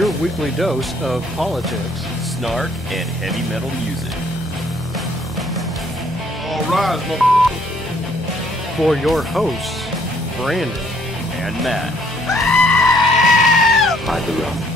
your weekly dose of politics, snark, and heavy metal music. All rise, for your hosts, Brandon and Matt. I belong.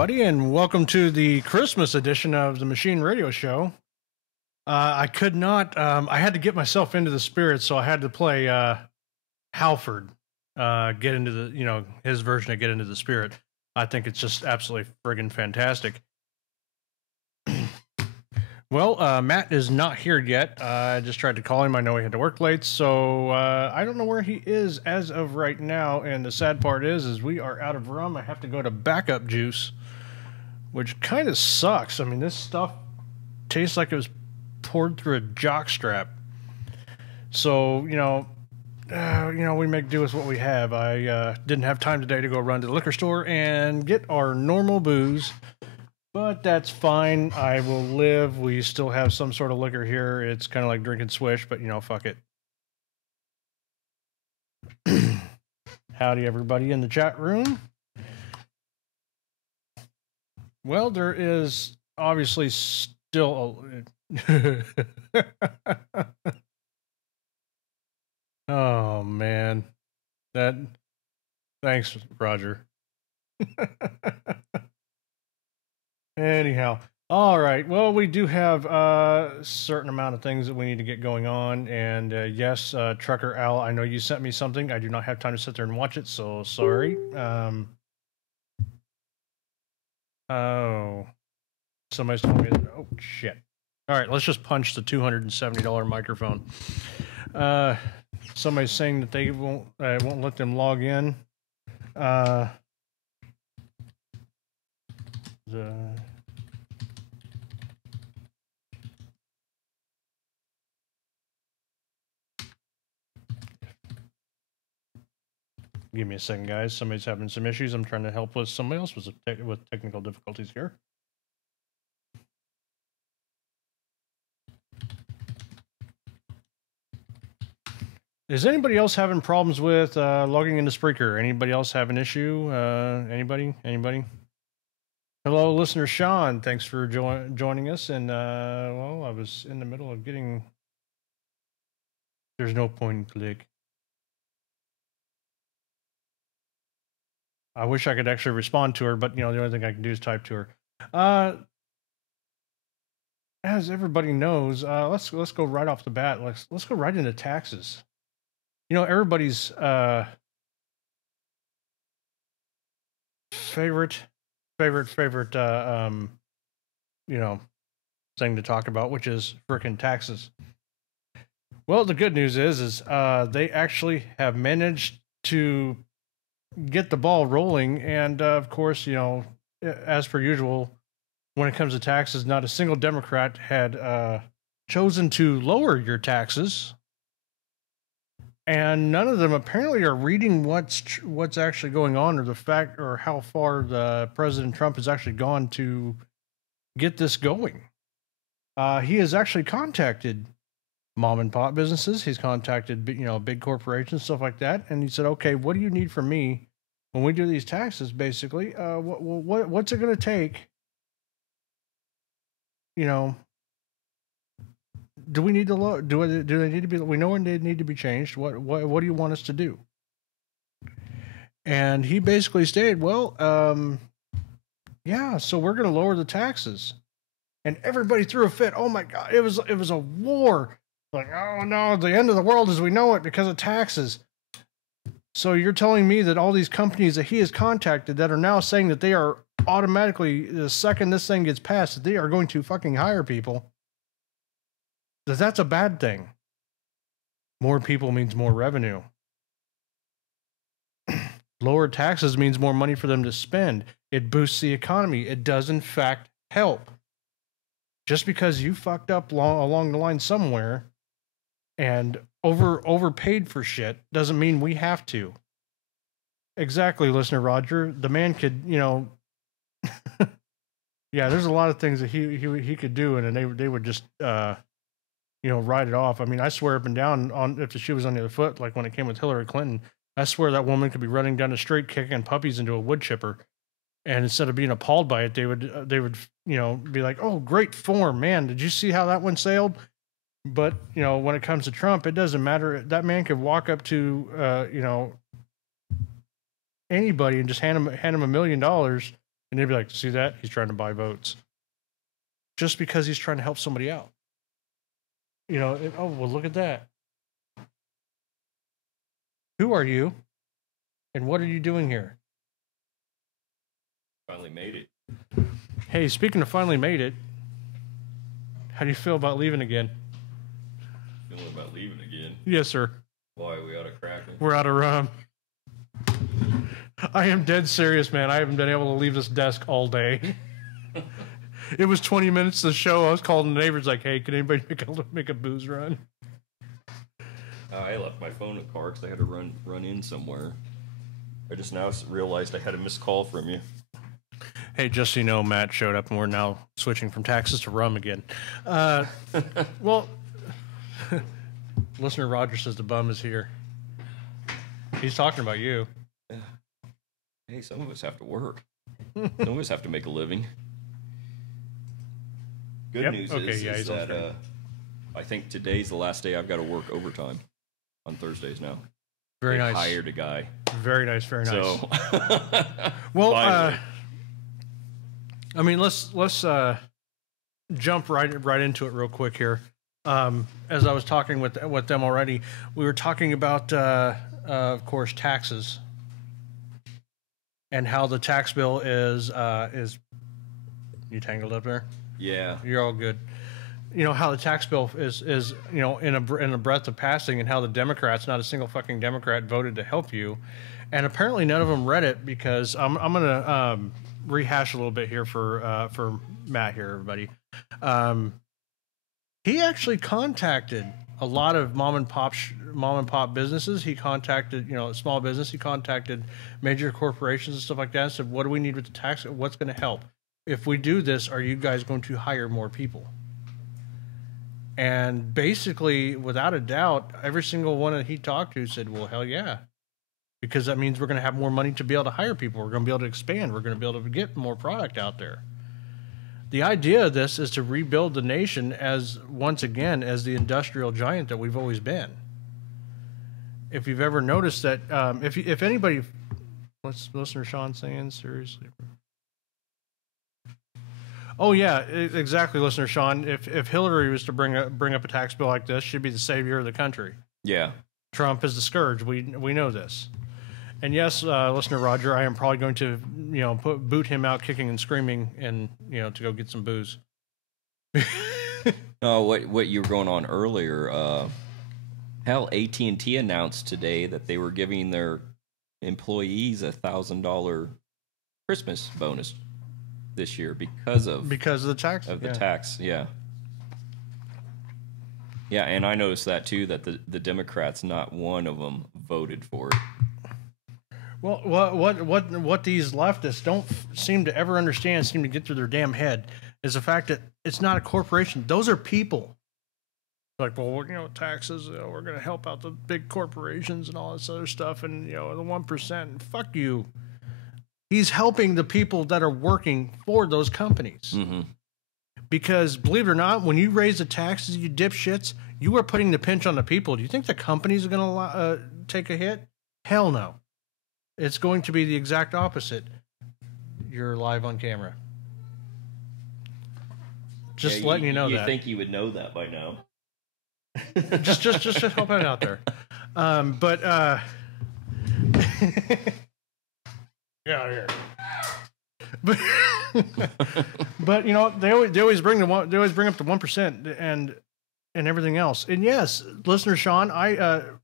everybody, and welcome to the Christmas edition of the Machine Radio Show. I could not, I had to get myself into the spirit, so I had to play Halford, get into the, his version of Get Into the Spirit. I think it's just absolutely friggin' fantastic. Well, Matt is not here yet. I just tried to call him. I know he had to work late, so I don't know where he is as of right now. And the sad part is we are out of rum. I have to go to backup juice, which kind of sucks. I mean, this stuff tastes like it was poured through a jockstrap. So, we make do with what we have. I didn't have time today to go run to the liquor store and get our normal booze. But that's fine. I will live. We still have some sort of liquor here. It's kind of like drinking Swish, but, fuck it. Howdy, everybody in the chat room. Well, there is obviously still a... Oh, man. Thanks, Roger. Anyhow, all right. Well, we do have a certain amount of things that we need to get going on. And yes, Trucker Al, I know you sent me something. I do not have time to sit there and watch it, so sorry. Oh, somebody's telling me that. Oh, shit. All right, let's just punch the $270 microphone. Somebody's saying that they won't let them log in. Give me a second, guys. Somebody's having some issues. I'm trying to help with somebody else with technical difficulties here. Is anybody else having problems with logging into Spreaker? Anybody else have an issue? Anybody? Hello, listener Sean. Thanks for joining us. And, well, I was in the middle of getting... There's no point and click. I wish I could actually respond to her, but, the only thing I can do is type to her. As everybody knows, let's go right off the bat. Let's go right into taxes. Everybody's favorite thing to talk about, which is frickin' taxes. Well, the good news is they actually have managed to get the ball rolling, and of course, as per usual, when it comes to taxes, not a single Democrat had chosen to lower your taxes. And none of them apparently are reading what's actually going on, or the fact, or how far the President Trump has actually gone to get this going. He has actually contacted mom and pop businesses. He's contacted big corporations, stuff like that, and he said, "Okay, what do you need from me when we do these taxes? Basically, what's it going to take? Do we need to do they need to be? We know when they need to be changed. What do you want us to do?" And he basically stated, "Well, yeah, so we're going to lower the taxes." And everybody threw a fit. Oh my God, it was a war. Like, oh no, the end of the world as we know it because of taxes. So you're telling me that all these companies that he has contacted that are now saying that they are automatically, the second this thing gets passed, that they are going to fucking hire people, that's a bad thing. More people means more revenue. Lower taxes means more money for them to spend. It boosts the economy. It does, in fact, help. Just because you fucked up along the line somewhere and overpaid for shit doesn't mean we have to. Exactly, listener Roger. The man could, yeah, there's a lot of things that he could do, and they would just write it off. I mean, I swear up and down on if the shoe was on the other foot, like when it came with Hillary Clinton, I swear that woman could be running down the street kicking puppies into a wood chipper, and instead of being appalled by it, they would be like, "Oh, great form, man! Did you see how that one sailed?" But when it comes to Trump, it doesn't matter. That man could walk up to anybody and just hand him $1 million, And they'd be like, see that? He's trying to buy votes. Just because he's trying to help somebody out. Oh, well, look at that. Who are you? And what are you doing here? Finally made it. Hey, speaking of finally made it, how do you feel about leaving again? Feeling about leaving again? Yes, sir. Why, are we out of Kraken? We're out of rum. I am dead serious, man. I haven't been able to leave this desk all day. It was 20 minutes to the show. I was calling the neighbors like, hey, can anybody make a booze run? I left my phone at the car because I had to run in somewhere. I just now realized I had a missed call from you. Hey, just so you know, Matt showed up and we're now switching from taxes to rum again. Well, listener Roger says the bum is here. He's talking about you. Hey, some of us have to work. Some of us have to make a living. Good news is that I think today's the last day I've got to work overtime on Thursdays now. Very nice. Hired a guy. Very nice, very nice. So, well, I mean, let's jump right into it real quick here. As I was talking with them already, we were talking about, of course, taxes and how the tax bill is. You tangled up there? Yeah, you're all good. How the tax bill is in a breath of passing, and how the Democrats, not a single fucking Democrat, voted to help you, and apparently none of them read it, because I'm gonna rehash a little bit here for Matt here, everybody. He actually contacted a lot of mom and pop businesses. He contacted small business. He contacted major corporations and stuff like that. And said, what do we need with the tax? What's going to help? If we do this, are you guys going to hire more people? And basically, without a doubt, every single one that he talked to said, well, hell yeah. Because that means we're going to have more money to be able to hire people. We're going to be able to expand. We're going to be able to get more product out there. The idea of this is to rebuild the nation once again, as the industrial giant that we've always been. If you've ever noticed that, if anybody, what's listener Sean saying? Seriously. Oh yeah, exactly, listener Sean. If Hillary was to bring up a tax bill like this, she'd be the savior of the country. Yeah. Trump is the scourge. We know this. And yes, listener Roger, I am probably going to boot him out kicking and screaming, and to go get some booze. What you were going on earlier? Hell, AT&T announced today that they were giving their employees $1,000 Christmas bonus this year because of the tax tax. Yeah, and I noticed that too, that the Democrats, not one of them voted for it. Well, what these leftists don't seem to ever understand, seem to get through their damn head, is the fact that it's not a corporation. Those are people. Like, well, taxes, we're going to help out the big corporations and all this other stuff, and the 1%. Fuck you. He's helping the people that are working for those companies. Mm-hmm. Because, believe it or not, when you raise the taxes, you dipshits, you are putting the pinch on the people. Do you think the companies are going to take a hit? Hell no. It's going to be the exact opposite. You're live on camera. Just letting you know that. You think you would know that by now. just help it out there. Yeah, here. But they always bring up the 1% and everything else. And yes, listener Sean,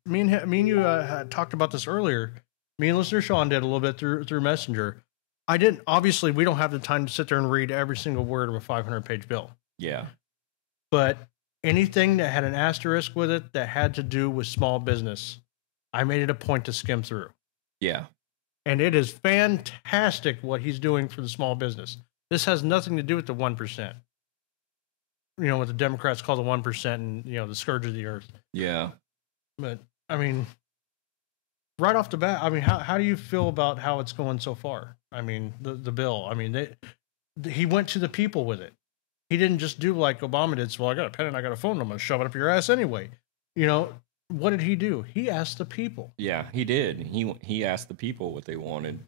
me and you talked about this earlier. Me and listener Sean did a little bit through Messenger. I didn't. Obviously, we don't have the time to sit there and read every single word of a 500-page bill. Yeah. But anything that had an asterisk with it that had to do with small business, I made it a point to skim through. Yeah. And it is fantastic what he's doing for the small business. This has nothing to do with the 1%. What the Democrats call the 1% and, the scourge of the earth. Yeah. But, I mean, right off the bat, I mean, how do you feel about how it's going so far? I mean, the bill. I mean, he went to the people with it. He didn't just do like Obama did. Well, I got a pen and I got a phone. I'm going to shove it up your ass anyway. What did he do? He asked the people. Yeah, he did. He asked the people what they wanted.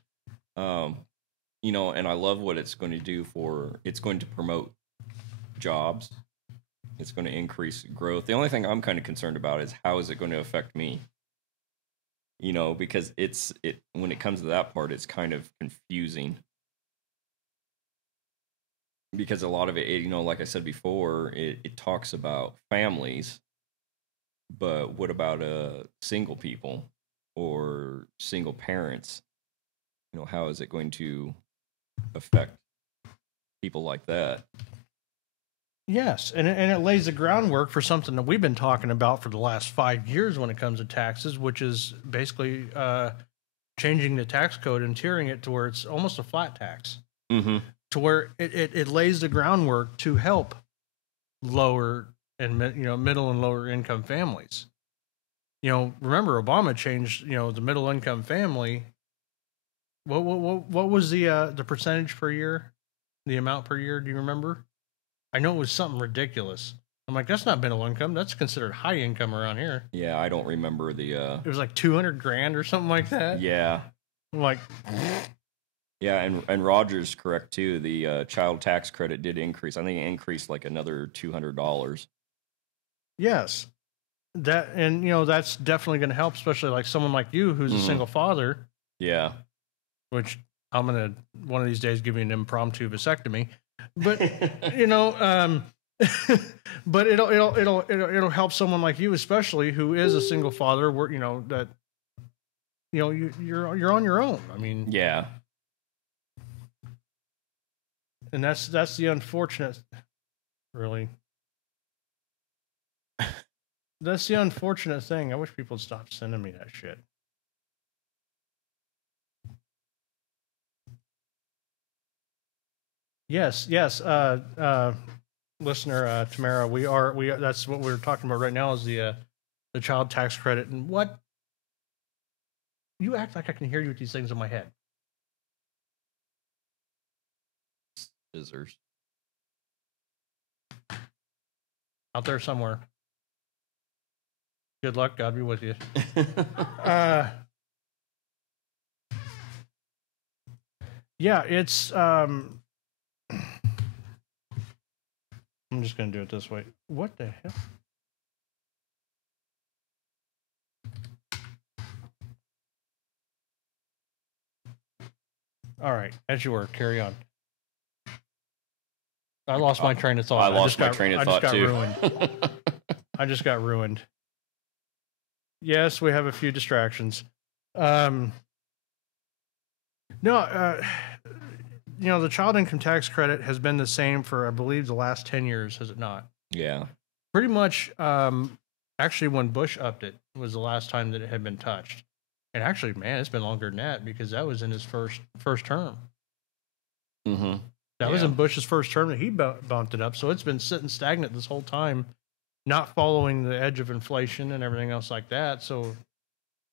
you know, and I love what it's going to do for. It's going to promote jobs. It's going to increase growth. The only thing I'm kind of concerned about is how is it going to affect me? You know, because it when it comes to that part, it's kind of confusing because a lot of it, you know, like I said before, it talks about families, but what about single people or single parents? You know, how is it going to affect people like that? Yes, and it lays the groundwork for something that we've been talking about for the last 5 years when it comes to taxes, which is basically changing the tax code and tiering it to where it's almost a flat tax, to where it lays the groundwork to help lower and middle and lower income families. You know, remember Obama changed the middle income family. What was the percentage per year, the amount per year? Do you remember? I know it was something ridiculous. I'm like, that's not middle income. That's considered high income around here. Yeah, I don't remember the. It was like 200 grand or something like that. Yeah. I'm like, yeah, and Roger's correct too. The child tax credit did increase. I think it increased like another $200. yes, that and that's definitely going to help, especially like someone like you who's a single father. Yeah. Which I'm gonna one of these days give you an impromptu vasectomy. But but it'll help someone like you, especially who is a single father, where that you're on your own. I mean, yeah, and that's the unfortunate, really. That's the unfortunate thing. I wish people would stop sending me that shit. Yes, listener Tamara, we that's what we're talking about right now is the child tax credit. And what you act like I can hear you with these things in my head. Scissors out there somewhere. Good luck. God be with you. Yeah, it's I'm just going to do it this way. What the hell? All right, as you were, carry on. I lost my train of thought. I lost my train of thought too. Ruined. I just got ruined. Yes, we have a few distractions. No, the child income tax credit has been the same for, I believe, the last 10 years, has it not? Yeah. Pretty much, actually, when Bush upped it was the last time that it had been touched. And actually, man, it's been longer than that because that was in his first term. Mm-hmm. That was in Bush's first term that he bumped it up. So it's been sitting stagnant this whole time, not following the edge of inflation and everything else like that. So,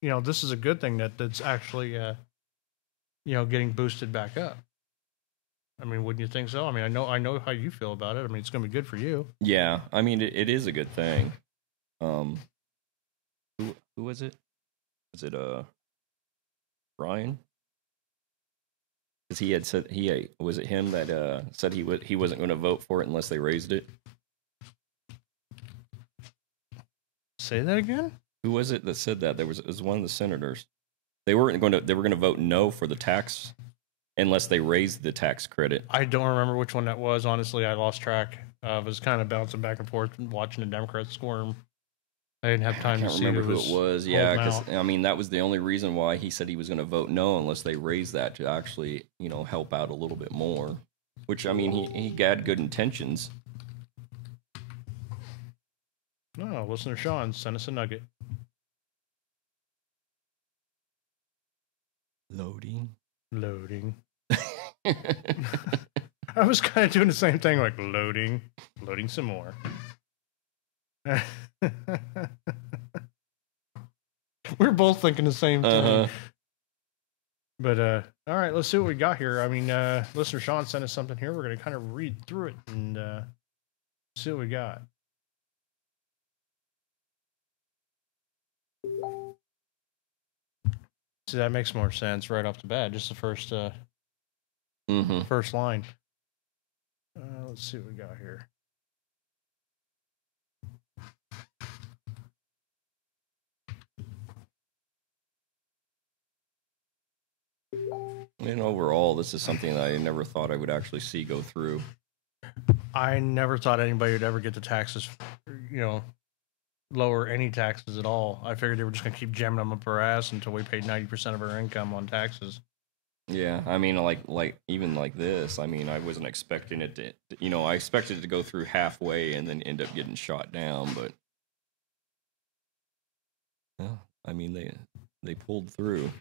this is a good thing that's actually, getting boosted back up. I mean, wouldn't you think so? I mean, I know how you feel about it. I mean, it's going to be good for you. Yeah, I mean, it is a good thing. Who was it? Was it Brian? Because he had said was it him that said he wasn't going to vote for it unless they raised it. Say that again. Who was it that said that? It was one of the senators. They were going to vote no for the tax unless they raised the tax credit. I don't remember which one that was. Honestly, I lost track. I was kind of bouncing back and forth watching the Democrats squirm. I didn't have time to see remember who it was. Yeah, because I mean that was the only reason why he said he was going to vote no unless they raised that to actually help out a little bit more. Which I mean he had good intentions. No, listener Sean, send us a nugget. Loading. I was kind of doing the same thing, like loading some more. We're both thinking the same thing. But all right, let's see what we got here. I mean, listener Sean sent us something here. We're going to kind of read through it and see what we got. See, that makes more sense right off the bat. Just the first Mm-hmm. First line. Let's see what we got here. And overall, this is something that I never thought I would actually see go through. I never thought anybody would ever get the taxes, lower any taxes at all. I figured they were just going to keep jamming them up our ass until we paid 90% of our income on taxes. Yeah, I mean, like even like this, I mean, I wasn't expecting it to, I expected it to go through halfway and then end up getting shot down, but yeah, I mean, they pulled through.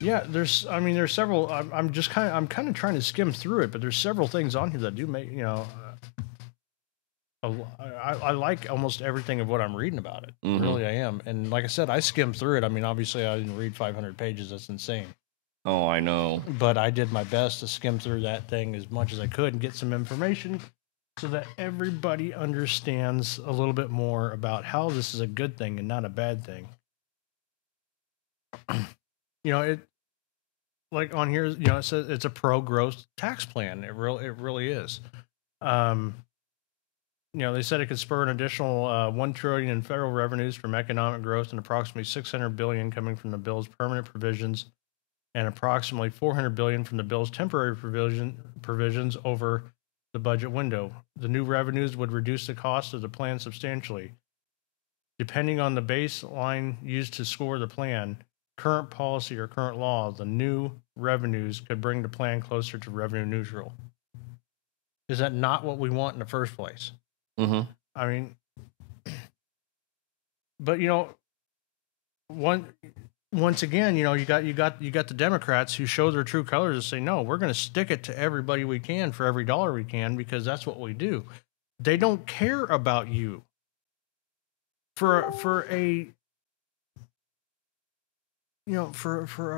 Yeah, there's several. I'm kind of trying to skim through it, but there's several things on here that do make I like almost everything of what I'm reading about it. Mm-hmm. Really, I am. And like I said, I skimmed through it. I mean, obviously, I didn't read 500 pages. That's insane. Oh, I know. But I did my best to skim through that thing as much as I could and get some information so that everybody understands a little bit more about how this is a good thing and not a bad thing. It like on here, it says it's a pro-growth tax plan. It really is. They said it could spur an additional $1 trillion in federal revenues from economic growth and approximately $600 billion coming from the bill's permanent provisions and approximately $400 billion from the bill's temporary provisions over the budget window. The new revenues would reduce the cost of the plan substantially. Depending on the baseline used to score the plan, current policy or current law, the new revenues could bring the plan closer to revenue neutral. Is that not what we want in the first place? Mm-hmm. I mean, but once again, you got the Democrats who show their true colors and say, no, we're going to stick it to everybody we can for every dollar we can because that's what we do. They don't care about you. For a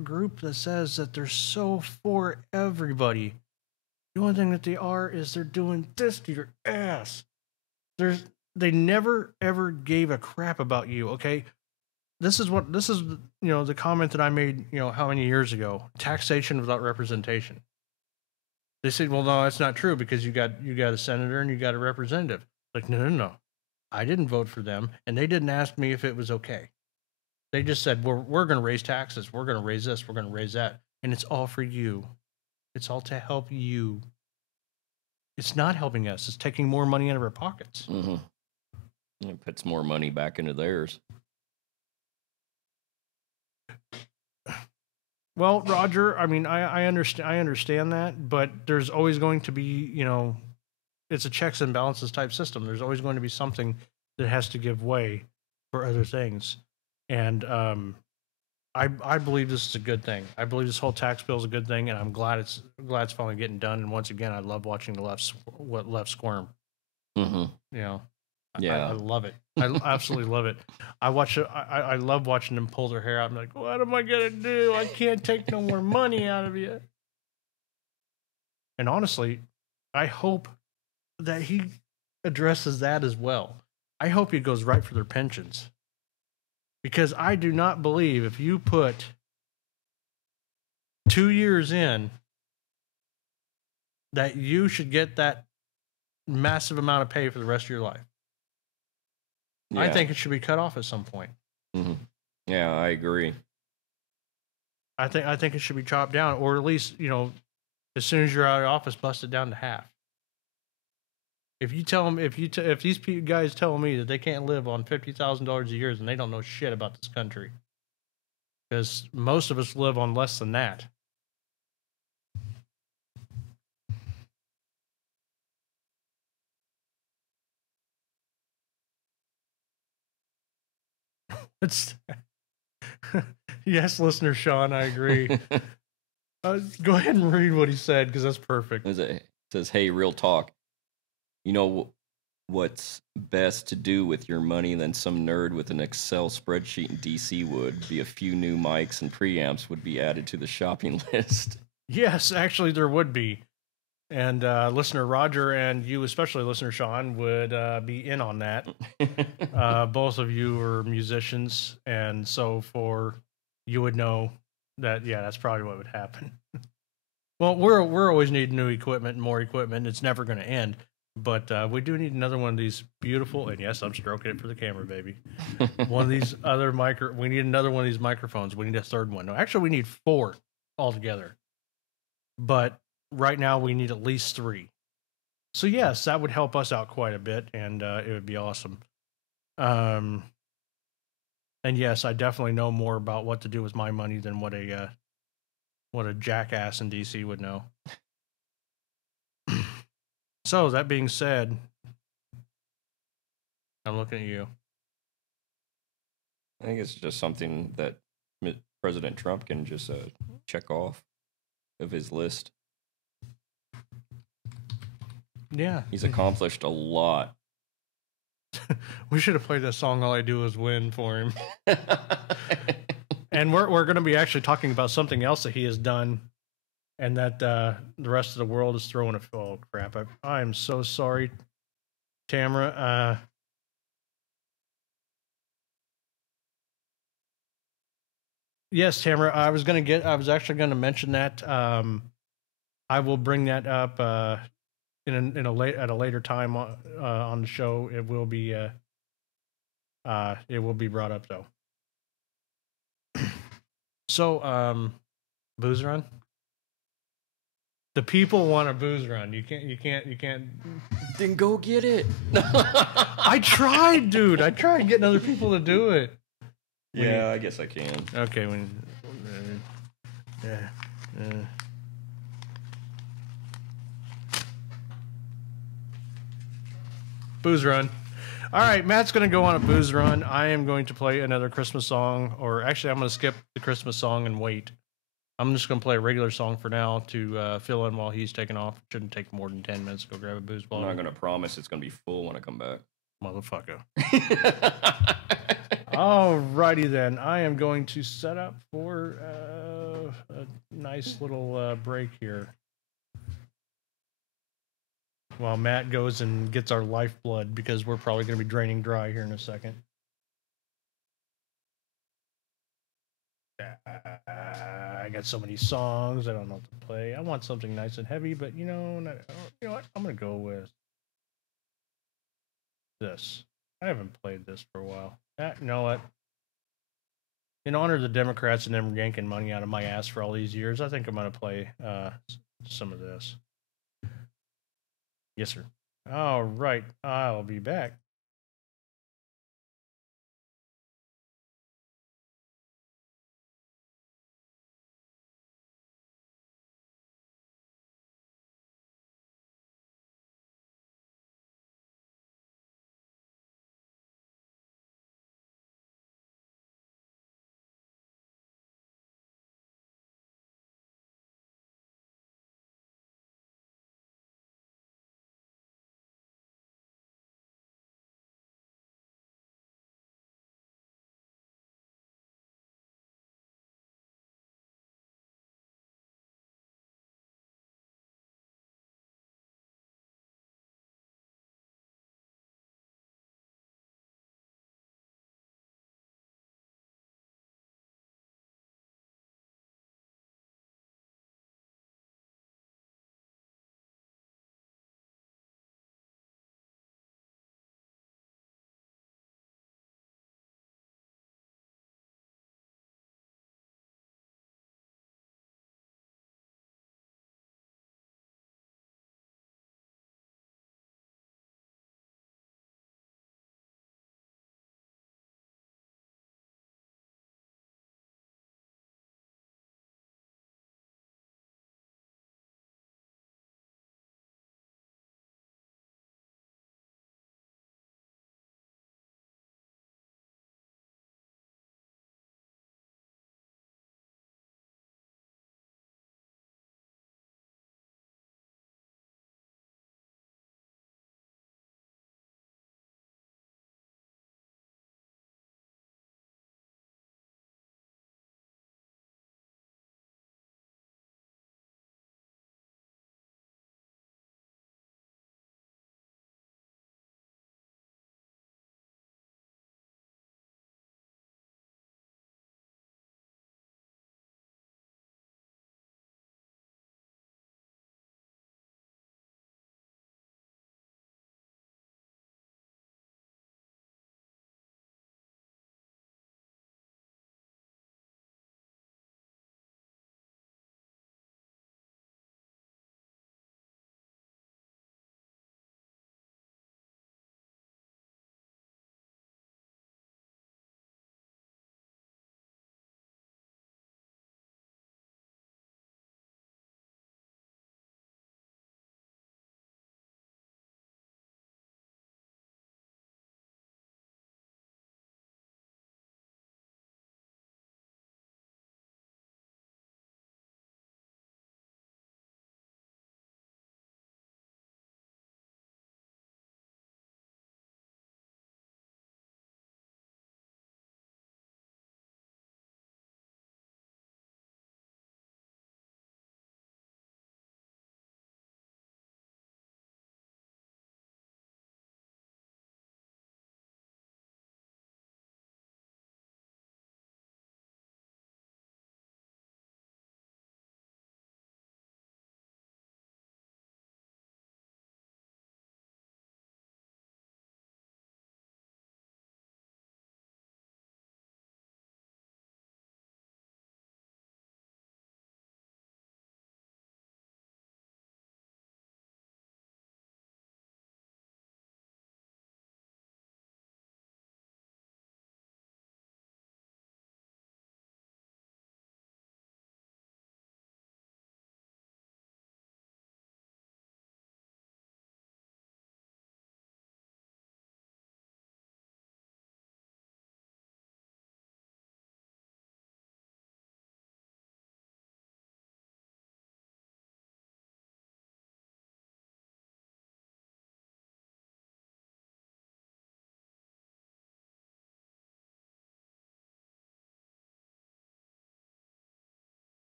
group that says that they're so for everybody, the only thing that they are is they're doing this to your ass. They never ever gave a crap about you. Okay, this is the comment that I made. How many years ago? Taxation without representation. They said, well, no, that's not true because you got a senator and you got a representative. Like, no. I didn't vote for them, and they didn't ask me if it was okay. They just said, we're going to raise taxes. We're going to raise this. We're going to raise that. And it's all for you. It's all to help you. It's not helping us. It's taking more money out of our pockets. Mm-hmm. It puts more money back into theirs. Well, Roger, I mean, I understand that, but there's always going to be, it's a checks and balances type system. There's always going to be something that has to give way for other things. And I believe this is a good thing. I believe this whole tax bill is a good thing, and I'm glad it's finally getting done. And once again, I love watching the left squirm. Mm-hmm. Yeah, I love it. I absolutely love it. I love watching them pull their hair out. I'm like, what am I gonna do? I can't take no more money out of you. And honestly, I hope that he addresses that as well. I hope he goes right for their pensions. Because I do not believe if you put 2 years in that you should get that massive amount of pay for the rest of your life. Yeah. I think it should be cut off at some point. Mm-hmm. Yeah, I agree. I think it should be chopped down, or at least, as soon as you're out of office, bust it down to half. If you tell them, if these guys tell me that they can't live on $50,000 a year, then they don't know shit about this country. Because most of us live on less than that. Yes, listener Sean, I agree. Go ahead and read what he said because that's perfect. It says, "Hey, real talk. You know what's best to do with your money than some nerd with an Excel spreadsheet in DC would be a few new mics and preamps would be added to the shopping list." Yes, actually there would be. And listener Roger and you, especially listener Sean, would be in on that. Both of you are musicians, and so you would know that, yeah, that's probably what would happen. Well, we're always needing new equipment and more equipment. It's never going to end. But we do need another one of these beautiful, and yes, I'm stroking it for the camera, baby. One of these other we need another one of these microphones. We need a third one. No, actually, we need 4 altogether. But right now, we need at least 3. So yes, that would help us out quite a bit, and it would be awesome. And yes, I definitely know more about what to do with my money than what a jackass in DC would know. So that being said, I'm looking at you. I think it's just something that President Trump can just check off of his list. Yeah, he's accomplished a lot. We should have played that song "All I Do Is Win" for him. And we're going to be actually talking about something else that he has done, and that the rest of the world is throwing a. Oh crap! I'm so sorry, Tamara. Yes, Tamara. I was actually going to mention that. I will bring that up at a later time on the show. It will be brought up though. So, booze run. The people want a booze run. You can't. Then go get it. I tried, dude. I tried getting other people to do it. Yeah, I guess I can. Okay. Booze run. All right, Matt's going to go on a booze run. I am going to play another Christmas song, or actually, I'm going to skip the Christmas song and wait. I'm just going to play a regular song for now to fill in while he's taking off. Shouldn't take more than 10 minutes to go grab a booze bottle. I'm not going to promise it's going to be full when I come back. Motherfucker. Alrighty then. I am going to set up for a nice little break here. While Matt goes and gets our lifeblood, because we're probably going to be draining dry here in a second. I got so many songs, I don't know what to play. I want something nice and heavy, but you know what? I'm going to go with this. I haven't played this for a while. You know what? In honor of the Democrats and them yanking money out of my ass for all these years, I think I'm going to play some of this. Yes, sir. All right. I'll be back.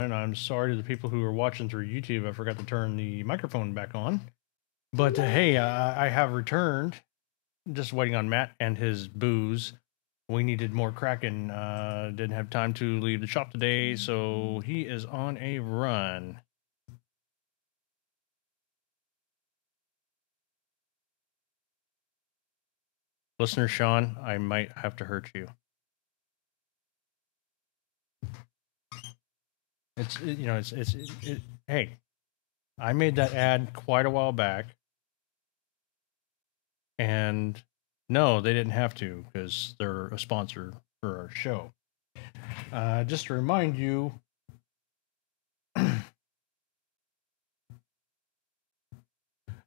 And I'm sorry to the people who are watching through YouTube. I forgot to turn the microphone back on. But hey, I have returned. Just waiting on Matt and his booze. We needed more Kraken. Didn't have time to leave the shop today, so he is on a run. Listener Sean, I might have to hurt you. Hey, I made that ad quite a while back, and no, they didn't have to because they're a sponsor for our show. Just to remind you,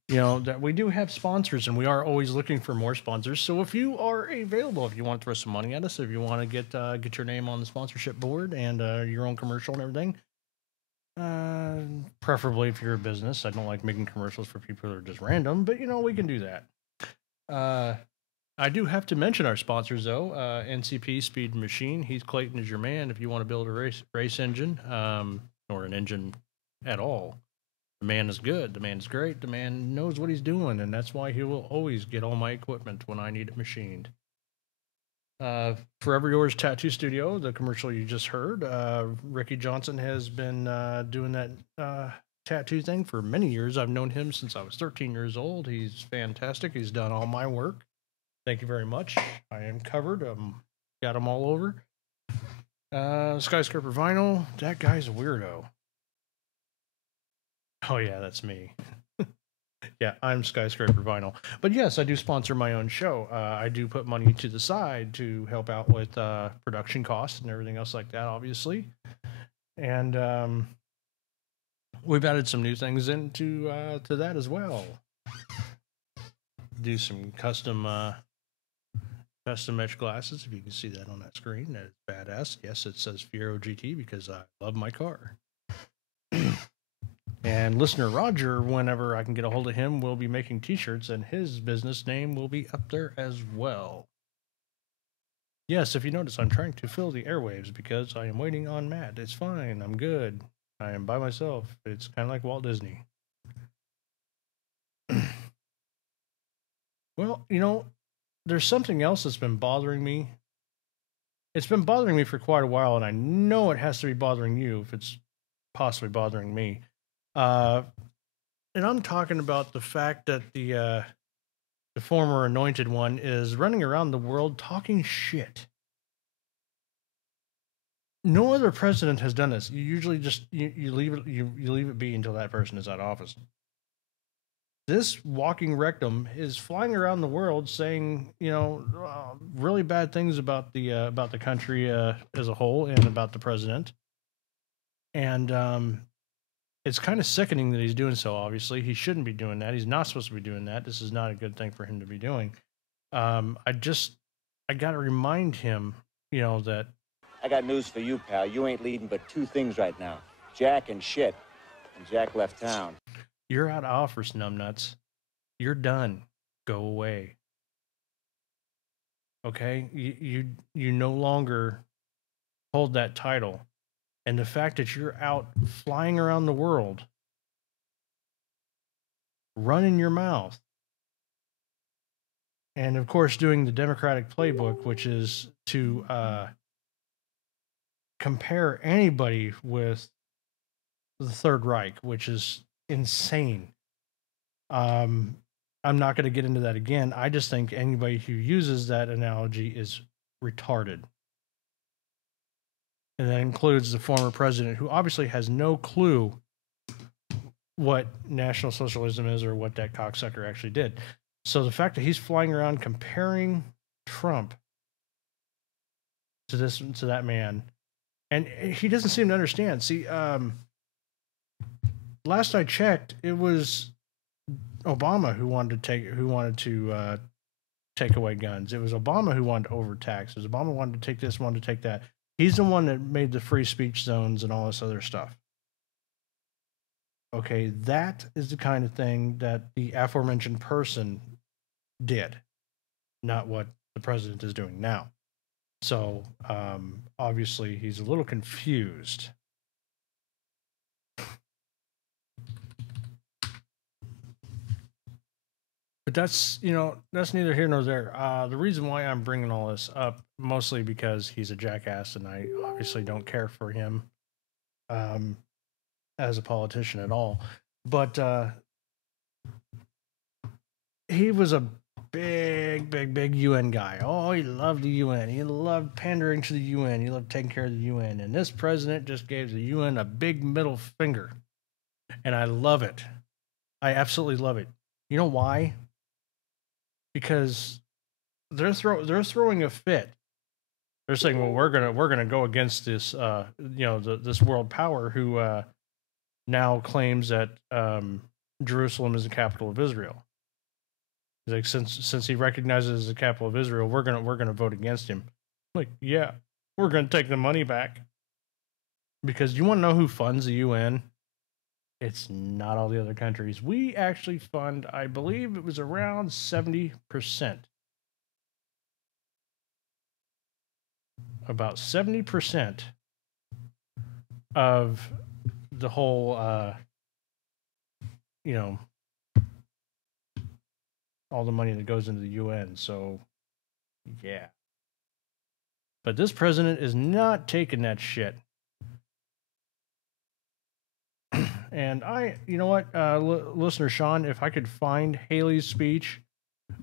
that we do have sponsors, and we are always looking for more sponsors. So if you are available, if you want to throw some money at us, if you want to get your name on the sponsorship board and your own commercial and everything, preferably if you're a business. I don't like making commercials for people that are just random, but we can do that. I do have to mention our sponsors though. NCP Speed Machine. Heath Clayton is your man if you want to build a race engine, or an engine at all. The man is good. The man is great. The man knows what he's doing, and that's why he will always get all my equipment when I need it machined. Forever Yours Tattoo Studio, the commercial you just heard. Ricky Johnson has been doing that tattoo thing for many years. I've known him since I was 13 years old. He's fantastic. He's done all my work. Thank you very much. I am covered. Got them all over. Skyscraper Vinyl. That guy's a weirdo. Oh, yeah, that's me. Yeah, I'm Skyscraper Vinyl. But yes, I do sponsor my own show. I do put money to the side to help out with production costs and everything else like that, obviously. And we've added some new things into to that as well. Do some custom etched glasses, if you can see that on that screen. That is badass. Yes, it says Fiero GT because I love my car. And listener Roger, whenever I can get a hold of him, will be making t-shirts, and his business name will be up there as well. Yes, if you notice, I'm trying to fill the airwaves because I am waiting on Matt. It's fine. I'm good. I am by myself. It's kind of like Walt Disney. Well, there's something else that's been bothering me. It's been bothering me for quite a while, and I know it has to be bothering you if it's possibly bothering me. And I'm talking about the fact that the former anointed one is running around the world talking shit. No other president has done this. You usually just you leave it be until that person is out of office. This Walking Rectum is flying around the world saying, really bad things about the country as a whole and about the president. And it's kind of sickening that he's doing so. Obviously, he shouldn't be doing that. He's not supposed to be doing that. This is not a good thing for him to be doing. I got to remind him, that I got news for you, pal. You ain't leading but two things right now: Jack and shit. And Jack left town. You're out of office, numbnuts. You're done. Go away. Okay? You no longer hold that title. And the fact that you're out flying around the world, running your mouth, and of course doing the Democratic playbook, which is to compare anybody with the Third Reich, which is insane. I'm not going to get into that again. I just think anybody who uses that analogy is retarded. And that includes the former president, who obviously has no clue what National Socialism is or what that cocksucker actually did. So the fact that he's flying around comparing Trump to that man, and he doesn't seem to understand. See, last I checked, it was Obama who wanted to take away guns. It was Obama who wanted to overtax. It was Obama who wanted to take this, wanted to take that. He's the one that made the free speech zones and all this other stuff. Okay, that is the kind of thing that the aforementioned person did, not what the president is doing now. So, obviously, he's a little confused. But that's, that's neither here nor there. The reason why I'm bringing all this up, mostly because he's a jackass, and I obviously don't care for him as a politician at all. But he was a big UN guy. Oh, he loved the UN. He loved pandering to the UN. He loved taking care of the UN. And this president just gave the UN a big middle finger. And I love it. I absolutely love it. You know why? Because they're throwing a fit. They're saying, well, we're gonna go against this this world power who now claims that Jerusalem is the capital of Israel. He's like, since he recognizes it as the capital of Israel, we're gonna vote against him. Like, yeah, we're gonna take the money back. Because you want to know who funds the UN? It's not all the other countries. We actually fund, I believe it was around 70%. About 70% of the whole, all the money that goes into the UN. So, yeah. But this president is not taking that shit. And you know what, listener Sean, if I could find Haley's speech,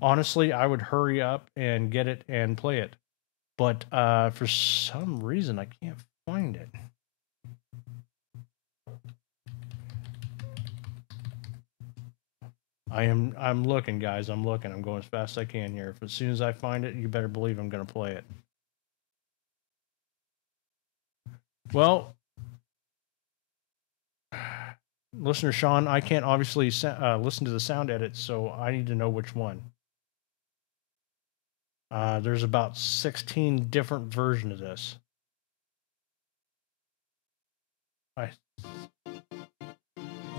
honestly, I would hurry up and get it and play it. But for some reason, I can't find it. I'm looking, guys. I'm looking. I'm going as fast as I can here. As soon as I find it, you better believe I'm going to play it. Well, listener Sean, I can't obviously listen to the sound edit, so I need to know which one. There's about 16 different versions of this.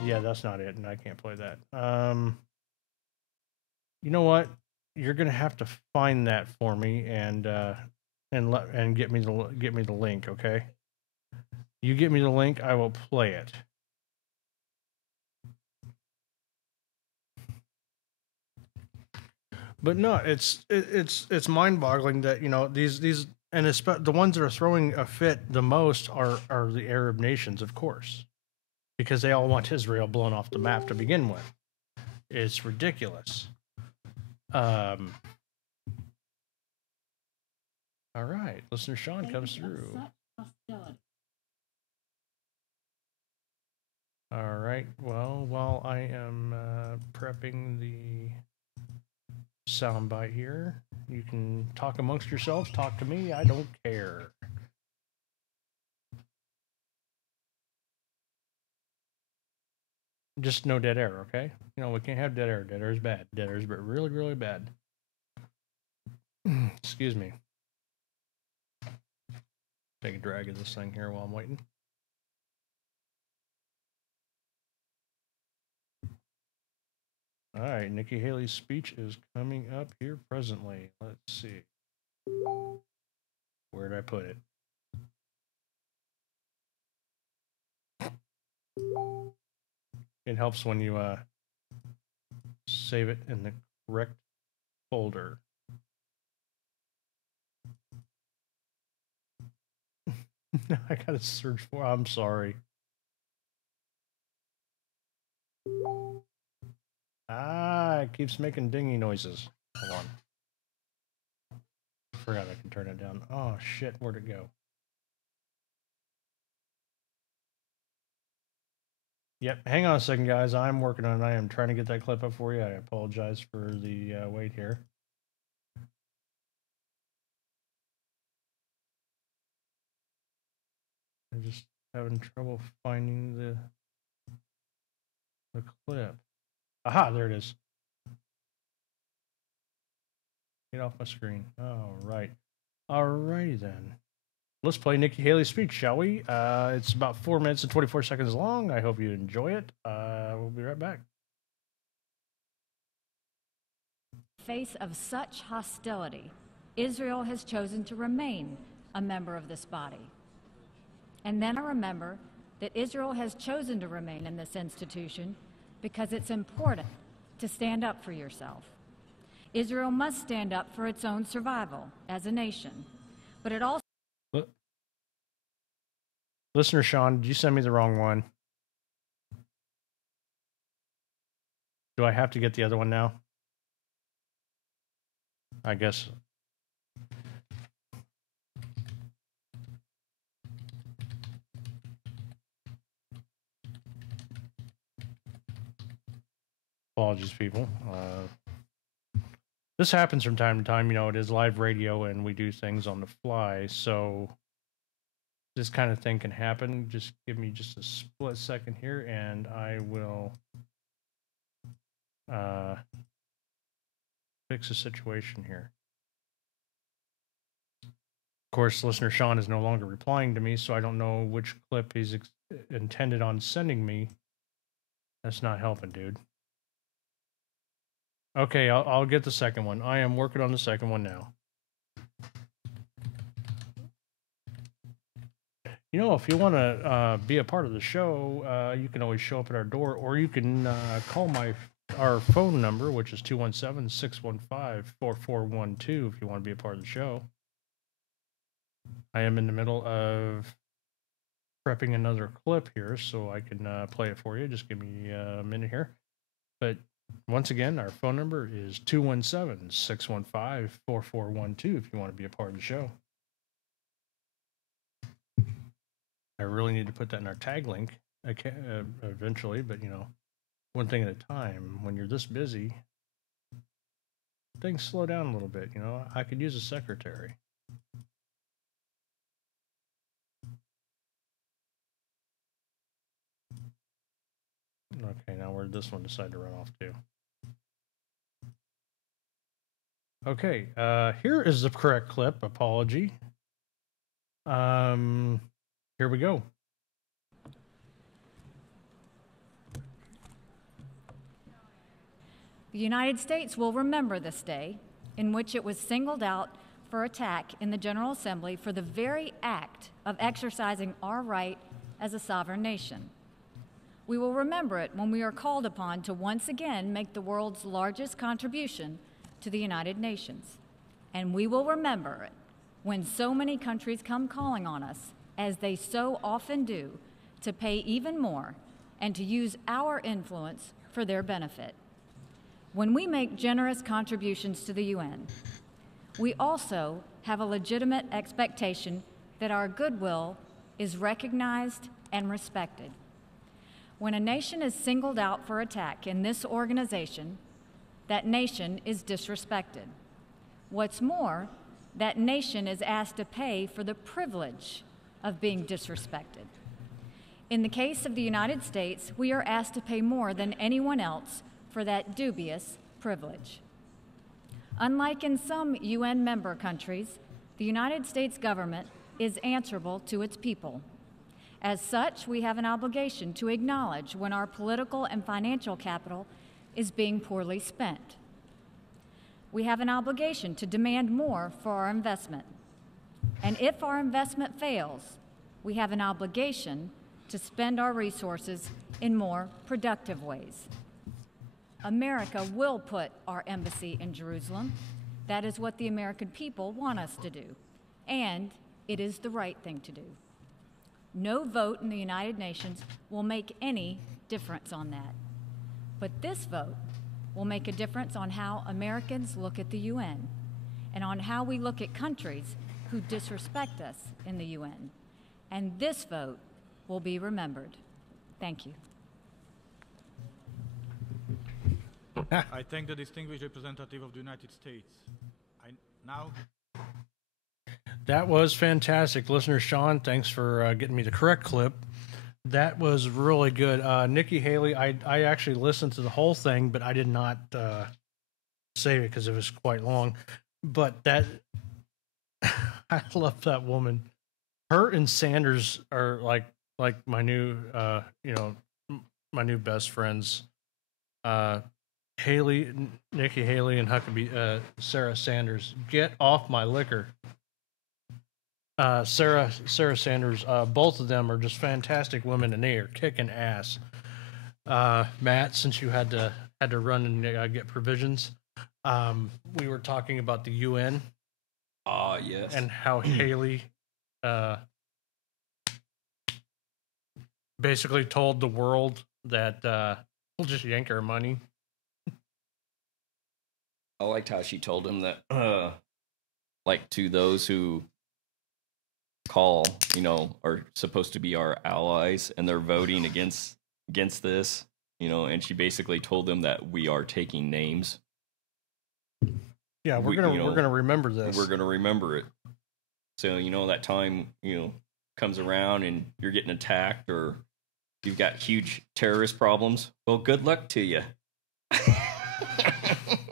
Yeah, that's not it, and I can't play that. You know what? You're gonna have to find that for me and get me the link, okay? You get me the link, I will play it. But no, it's mind-boggling that these and the ones that are throwing a fit the most are the Arab nations, of course, because they all want Israel blown off the map to begin with. It's ridiculous. All right, listener Sean comes through. All right. Well, while I am prepping the soundbite here, you can talk amongst yourselves. Talk to me. I don't care. Just no dead air, okay? We can't have dead air. Dead air is bad. Dead air is really, really bad. Excuse me. Take a drag of this thing here while I'm waiting. All right, Nikki Haley's speech is coming up here presently. Let's see. Where did I put it? It helps when you save it in the correct folder. I gotta search for. I'm sorry. It keeps making dingy noises. Hold on. Forgot I can turn it down. Oh shit, where'd it go? Yep, hang on a second, guys. I'm working on it. I am trying to get that clip up for you. I apologize for the wait here. I'm just having trouble finding the clip. Aha, there it is. Get off my screen. All right. All righty then. Let's play Nikki Haley's speech, shall we? It's about 4 minutes and 24 seconds long. I hope you enjoy it. We'll be right back. Face of such hostility, Israel has chosen to remain a member of this body. And then I remember that Israel has chosen to remain in this institution because it's important to stand up for yourself, Israel must stand up for its own survival as a nation, but it also... Listener Sean, did you send me the wrong one? Do I have to get the other one now? I guess. Apologies, people. This happens from time to time. You know, it is live radio and we do things on the fly. So this kind of thing can happen. Just give me just a split second here and I will fix the situation here. Of course, listener Sean is no longer replying to me, so I don't know which clip he's intended on sending me. That's not helping, dude. Okay, I'll get the second one. I am working on the second one now. You know, if you want to be a part of the show, you can always show up at our door, or you can call our phone number, which is 217-615-4412 if you want to be a part of the show. I am in the middle of prepping another clip here, so I can play it for you. Just give me a minute here. But once again, our phone number is 217-615-4412 if you want to be a part of the show. I really need to put that in our tag link eventually, but you know, one thing at a time. When you're this busy, things slow down a little bit. You know, I could use a secretary. Okay, now where did this one decide to run off to? Okay, here is the correct clip. Apology. Here we go. The United States will remember this day in which it was singled out for attack in the General Assembly for the very act of exercising our right as a sovereign nation. We will remember it when we are called upon to once again make the world's largest contribution to the United Nations. And we will remember it when so many countries come calling on us, as they so often do, to pay even more and to use our influence for their benefit. When we make generous contributions to the UN, we also have a legitimate expectation that our goodwill is recognized and respected. When a nation is singled out for attack in this organization, that nation is disrespected. What's more, that nation is asked to pay for the privilege of being disrespected. In the case of the United States, we are asked to pay more than anyone else for that dubious privilege. Unlike in some UN member countries, the United States government is answerable to its people. As such, we have an obligation to acknowledge when our political and financial capital is being poorly spent. We have an obligation to demand more for our investment. And if our investment fails, we have an obligation to spend our resources in more productive ways. America will put our embassy in Jerusalem. That is what the American people want us to do, and it is the right thing to do. No vote in the United Nations will make any difference on that. But this vote will make a difference on how Americans look at the UN and on how we look at countries who disrespect us in the UN. And this vote will be remembered. Thank you. I thank the distinguished representative of the United States. That was fantastic. Listener Sean, thanks for getting me the correct clip. That was really good. Nikki Haley, I actually listened to the whole thing, but I did not save it because it was quite long. But that, I love that woman. Her and Sanders are like my new, my new best friends. Nikki Haley and Huckabee, Sarah Sanders, get off my liquor. Sarah Sanders, both of them are just fantastic women, and they are kicking ass. Matt, since you had to run and get provisions, We were talking about the UN Ah, yes. and how Haley basically told the world that we'll just yank our money. I liked how she told him that, like, to those who call, are supposed to be our allies, and they're voting against this, and she basically told them that we are taking names. Yeah, we're gonna remember this. We're gonna remember it. So that time comes around and you're getting attacked or you've got huge terrorist problems. Well, good luck to you.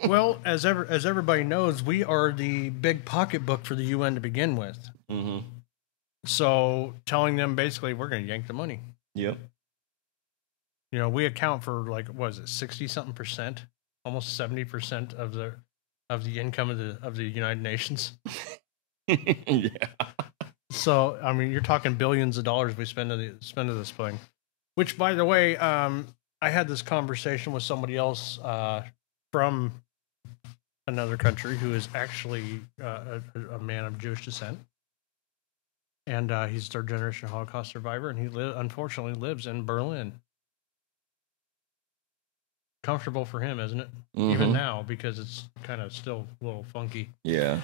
Well, as everybody knows, we are the big pocketbook for the UN to begin with. Mm-hmm. So telling them basically we're going to yank the money. Yep. We account for like, what is it, 60-something%, almost 70% of the income of the United Nations. Yeah. So I mean, you're talking billions of dollars we spend to this thing. Which, by the way, I had this conversation with somebody else from another country who is actually a man of Jewish descent, and he's third generation Holocaust survivor, and he unfortunately lives in Berlin. Comfortable for him, isn't it? Mm-hmm. Even now, because it's kind of still a little funky. Yeah.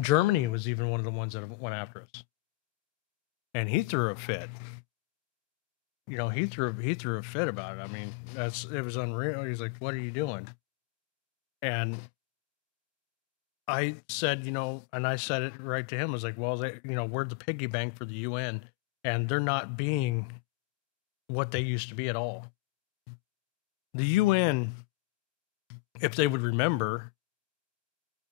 Germany was even one of the ones that went after us, and he threw a fit. He threw a fit about it. I mean, it was unreal. He's like, "What are you doing?" And I said, and I said it right to him. I was like, "Well, we're the piggy bank for the UN, and they're not being what they used to be at all. The UN, if they would remember,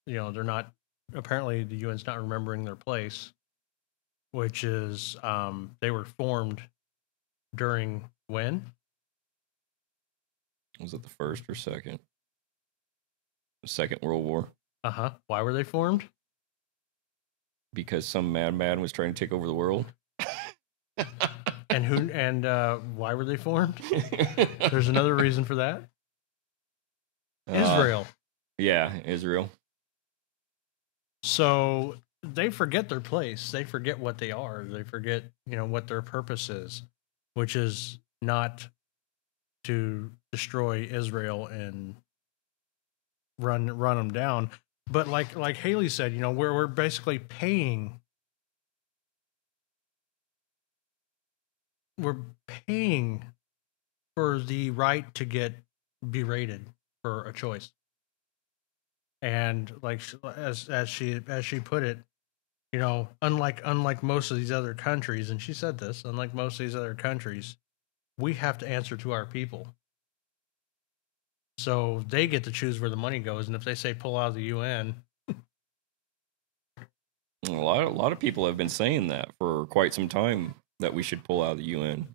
they're not. Apparently, the UN's not remembering their place, which is they were formed." During when? Was it the first or second? The Second World War. Uh-huh. Why were they formed? Because some madman was trying to take over the world. And why were they formed? There's another reason for that. Israel. Yeah, Israel. So they forget their place. They forget what they are. They forget, what their purpose is, which is not to destroy Israel and run them down. But like Haley said, we're basically paying. We're paying for the right to get berated for a choice. And like as she put it, unlike most of these other countries, and she said this, unlike most of these other countries, we have to answer to our people. So they get to choose where the money goes, and if they say pull out of the UN, a lot of people have been saying that for quite some time, that we should pull out of the UN.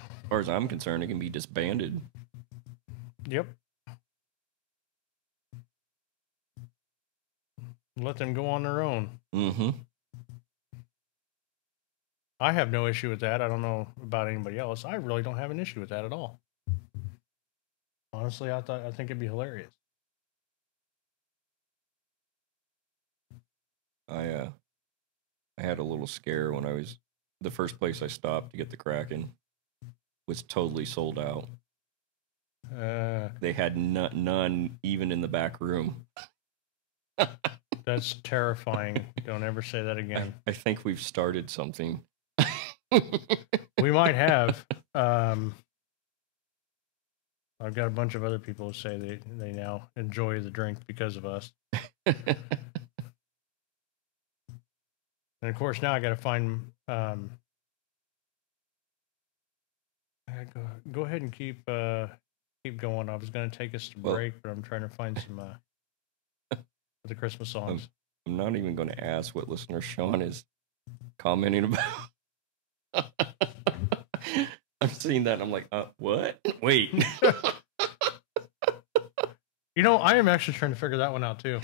As far as I'm concerned, it can be disbanded. Yep. Let them go on their own. Mm-hmm. I have no issue with that. I don't know about anybody else. I really don't have an issue with that at all. Honestly, I think it'd be hilarious. I had a little scare when the first place I stopped to get the Kraken was totally sold out. They had none even in the back room. That's terrifying. Don't ever say that again. I think we've started something. We might have. I've got a bunch of other people who say they now enjoy the drink because of us. And of course, now I got to find. Go ahead and keep going. I was going to take us to break, but I'm trying to find some the Christmas songs. I'm not even going to ask what listener Sean is commenting about. I'm seeing that and I'm like, what? Wait. I am actually trying to figure that one out too.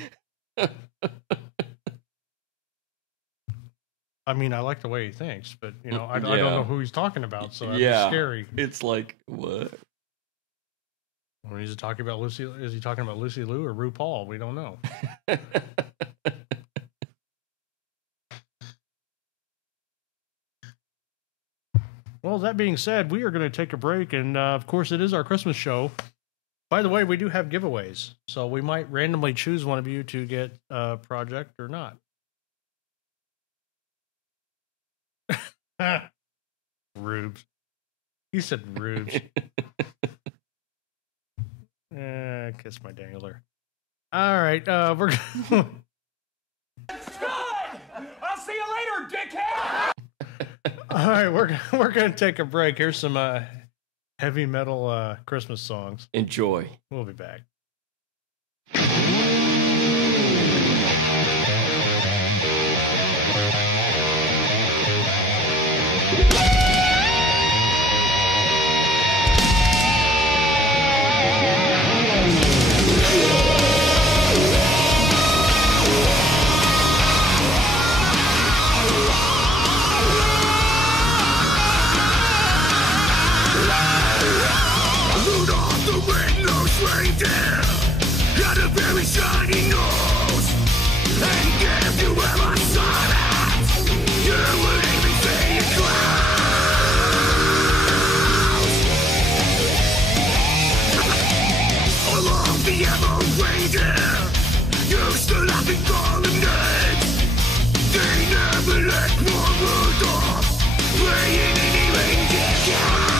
I mean, I like the way he thinks, but I don't know who he's talking about, so that's scary. It's like, what? When he's talking about Lucy, is he talking about Lucy Liu or RuPaul? We don't know. Well, that being said, we are going to take a break, and of course, it is our Christmas show. By the way, we do have giveaways, so we might randomly choose one of you to get a project or not. Rubes. You said rubes. Kiss my dangler. All right, we're good. I'll see you later, dickhead. All right, we're gonna take a break. Here's some heavy metal Christmas songs. Enjoy. We'll be back. Got a very shiny nose, and if you ever saw that, you would even say it clowns. Along the yellow reindeer used to laugh and call him names. They never let poor Rudolph playing any reindeer games.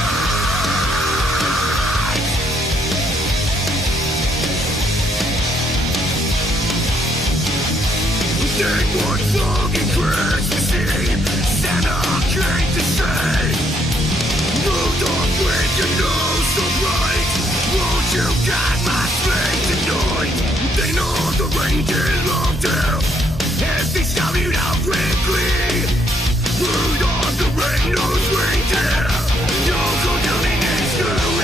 Then one long and Christmas Eve, Santa came to say, Rudolph, with your nose so bright, won't you guide my sleigh tonight? Then all the reindeer loved him, as they shouted out with glee, Rudolph the red-nosed reindeer, you'll go down in history.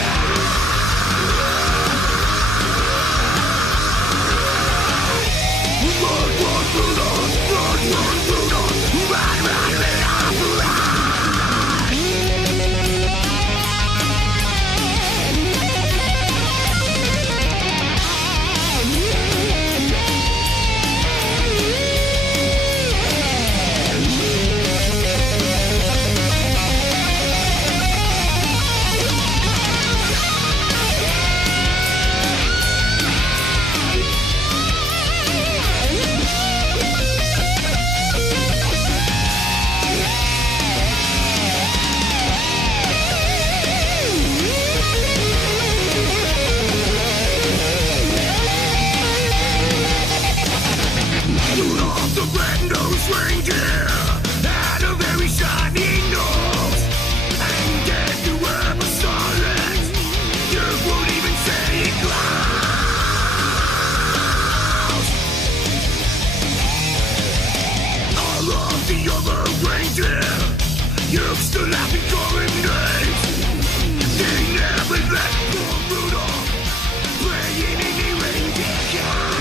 Rudolph the red-nosed reindeer had a very shiny nose, and if you ever saw it, you won't even say it clowns. All of the other reindeer used to laugh and call him names. They never let poor Rudolph play in any reindeer game.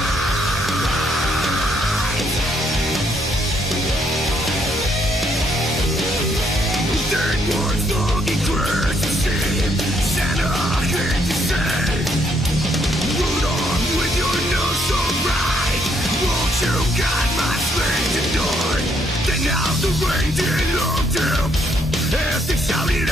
Then one foggy Christmas Eve, Santa came to say, Rudolph, with your nose so bright, won't you guide my sleigh tonight? Then now the reindeer loved him, as they shouted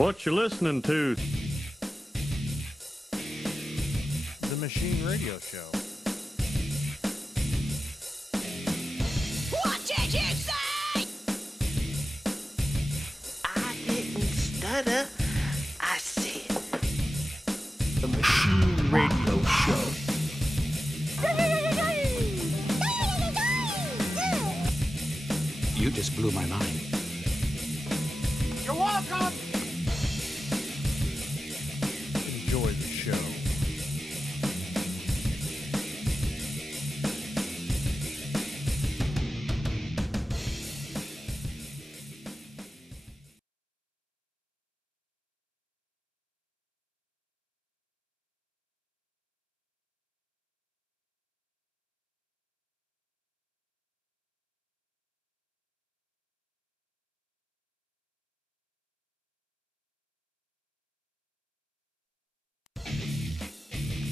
What you listening to? The Machine Radio Show. What did you say? I didn't stutter. I said. The Machine Radio Show. You just blew my mind. You're welcome. Enjoy the show.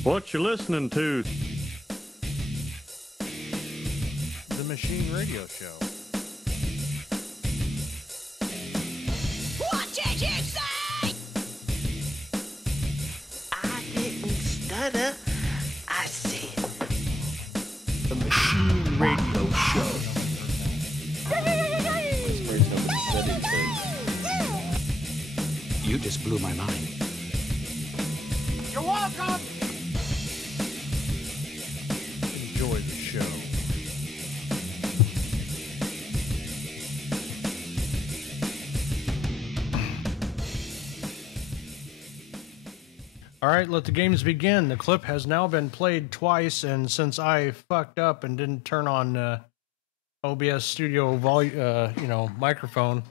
What you listening to? The Machine Radio Show. What did you say? I didn't stutter. I said. The Machine Radio Show. You just blew my mind. You're welcome. Enjoy the show. All right, let the games begin. The clip has now been played twice, and since I fucked up and didn't turn on OBS Studio microphone,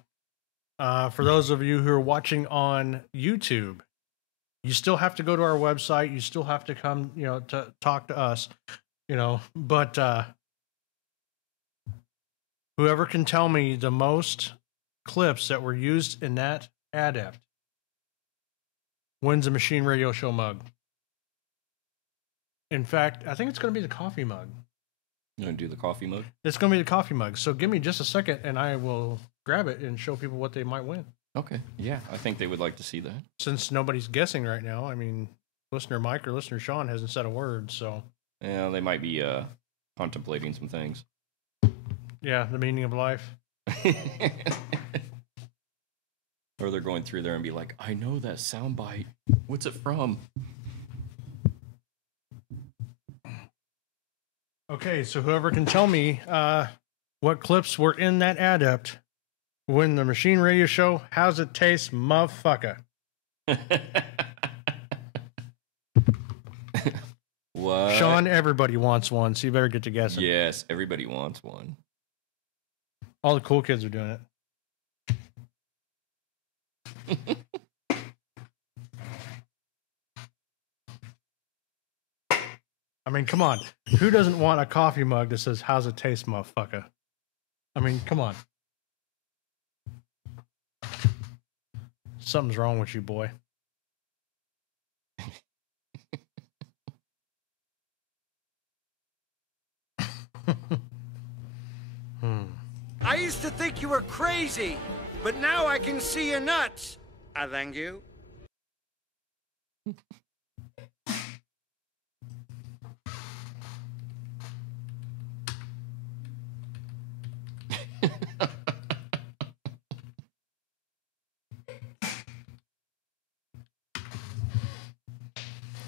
for those of you who are watching on YouTube, you still have to go to our website. You still have to come, to talk to us, but whoever can tell me the most clips that were used in that adept wins a Machine Radio Show mug. In fact, I think it's going to be the coffee mug. You want to do the coffee mug? It's going to be the coffee mug. So give me just a second and I will grab it and show people what they might win. Okay. Yeah, I think they would like to see that. Since nobody's guessing right now, I mean, listener Mike or listener Sean hasn't said a word, so. Yeah, they might be contemplating some things. Yeah, the meaning of life. Or they're going through there and be like, I know that soundbite. What's it from? Okay, so whoever can tell me what clips were in that adept win the Machine Radio Show. How's it taste, motherfucker? What? Sean, everybody wants one, so you better get to guessing. Yes, everybody wants one. All the cool kids are doing it. I mean, come on. Who doesn't want a coffee mug that says, how's it taste, motherfucker? I mean, come on. Something's wrong with you, boy. I used to think you were crazy, but now I can see your nuts. I thank you.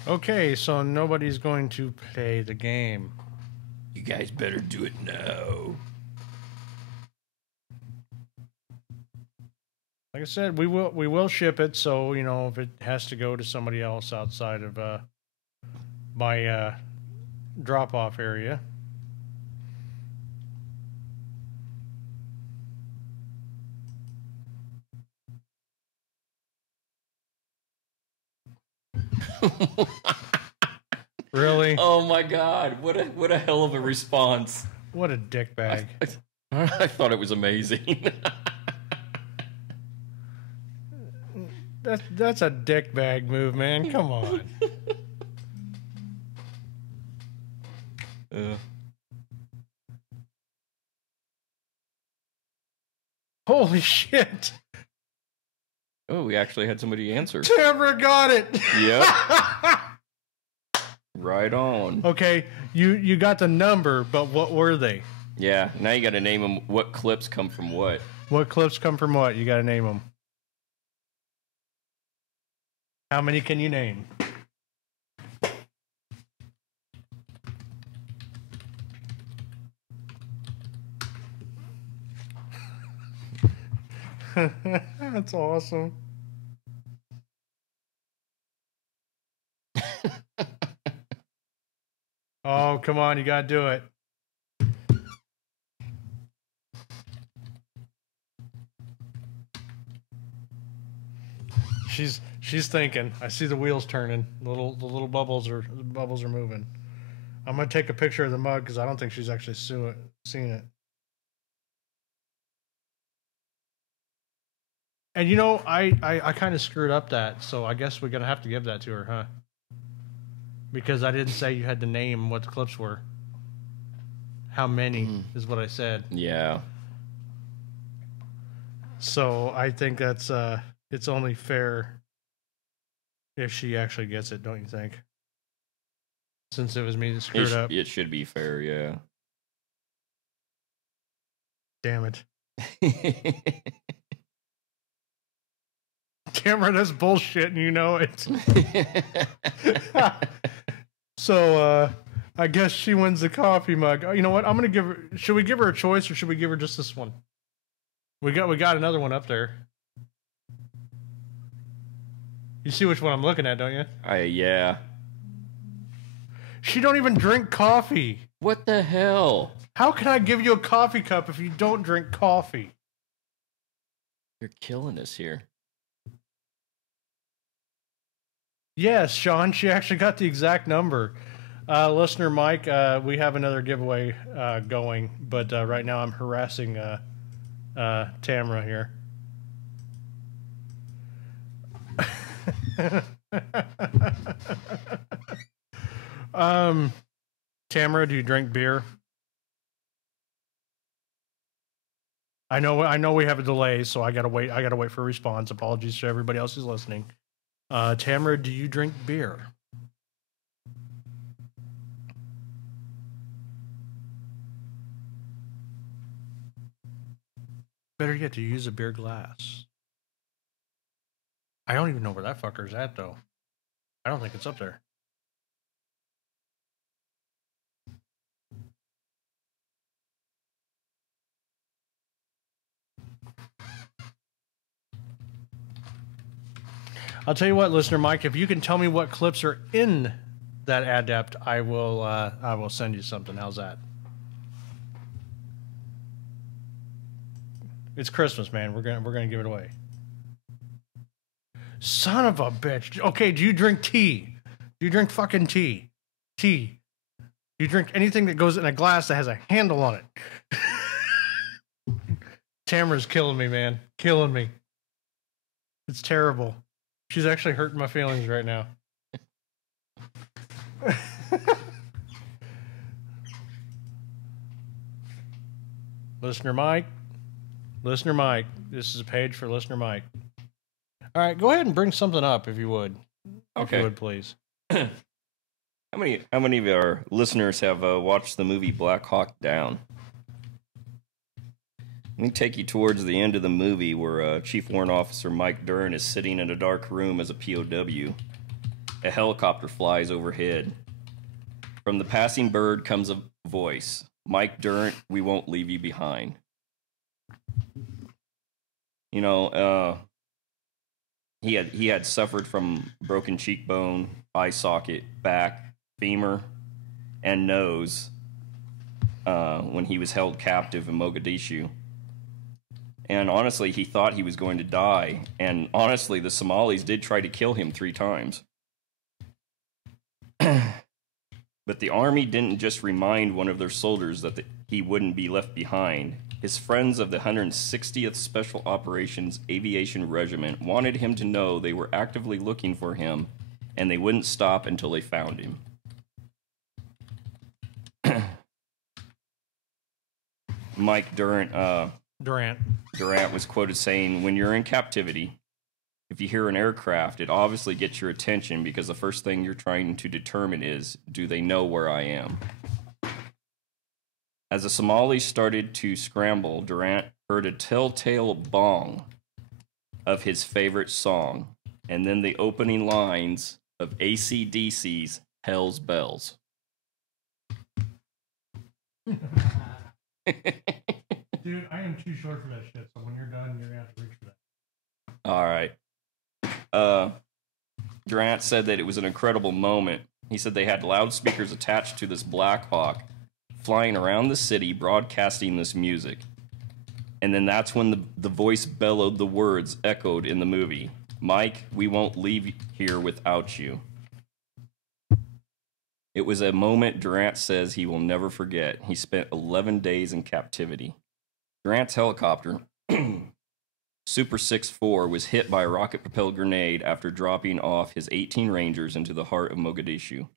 Okay, so nobody's going to play the game. You guys better do it now. Like I said, we will ship it, so if it has to go to somebody else outside of my drop-off area. Really? Oh my God! What a hell of a response! What a dickbag! I thought it was amazing. That's a dickbag move, man. Come on. Holy shit! Oh, we actually had somebody answer. Tamara got it. Yep. Right on. Okay, you got the number, but what were they? Yeah, now you got to name them. What clips come from what? What clips come from what? You got to name them. How many can you name? That's awesome. Oh, come on, you gotta do it. She's thinking. I see the wheels turning. The little bubbles are moving. I'm gonna take a picture of the mug because I don't think she's actually seen it. And you know, I kind of screwed up that, so I guess we're gonna have to give that to her, huh? Because I didn't say you had to name what the clips were. How many is what I said. Yeah. So I think that's it's only fair if she actually gets it, don't you think? Since it was me that screwed up. It should be fair, yeah. Damn it. Tamara, that's bullshit and you know it. So I guess she wins the coffee mug. Oh, you know what? I'm gonna give her. Should we give her a choice or should we give her just this one? We got another one up there. You see which one I'm looking at, don't you? Yeah. She don't even drink coffee. What the hell? How can I give you a coffee cup if you don't drink coffee? You're killing us here. Yes, Sean, she actually got the exact number. Listener Mike, we have another giveaway going, but right now I'm harassing Tamara here. Tamara, do you drink beer? I know we have a delay, so I gotta wait for a response. Apologies to everybody else who's listening. Tamara, do you drink beer? Better yet, do you use a beer glass? I don't even know where that fucker's at, though. I don't think it's up there. I'll tell you what, listener Mike, if you can tell me what clips are in that adept, I will send you something. How's that? It's Christmas, man. We're gonna give it away. Son of a bitch. Okay, do you drink tea? Do you drink fucking tea? Tea. Do you drink anything that goes in a glass that has a handle on it? Tamara's killing me, man. Killing me. It's terrible. She's actually hurting my feelings right now. Listener Mike. Listener Mike. This is a page for Listener Mike. All right, go ahead and bring something up if you would. Okay. If you would, please. How many of our listeners have watched the movie Black Hawk Down? Let me take you towards the end of the movie where Chief Warrant Officer Mike Dern is sitting in a dark room as a POW. A helicopter flies overhead. From the passing bird comes a voice. Mike Dern, we won't leave you behind. You know, he had suffered from broken cheekbone, eye socket, back, femur, and nose when he was held captive in Mogadishu. And honestly, he thought he was going to die. And honestly, the Somalis did try to kill him 3 times. But the army didn't just remind one of their soldiers that he wouldn't be left behind. His friends of the 160th Special Operations Aviation Regiment wanted him to know they were actively looking for him, and they wouldn't stop until they found him. Mike Durant was quoted saying, "When you're in captivity, If you hear an aircraft, it obviously gets your attention because the first thing you're trying to determine is, do they know where I am? As the Somalis started to scramble, Durant heard a telltale bong of his favorite song, and then the opening lines of AC/DC's Hell's Bells. Dude, I am too short for that shit, so when you're done, you're going to have to reach for that. All right. Durant said that it was an incredible moment. He said they had loudspeakers attached to this Black Hawk flying around the city broadcasting this music. And then that's when the voice bellowed the words echoed in the movie. Mike, we won't leave here without you. It was a moment Durant says he will never forget. He spent 11 days in captivity. Durant's helicopter, Super 6-4, was hit by a rocket-propelled grenade after dropping off his 18 Rangers into the heart of Mogadishu.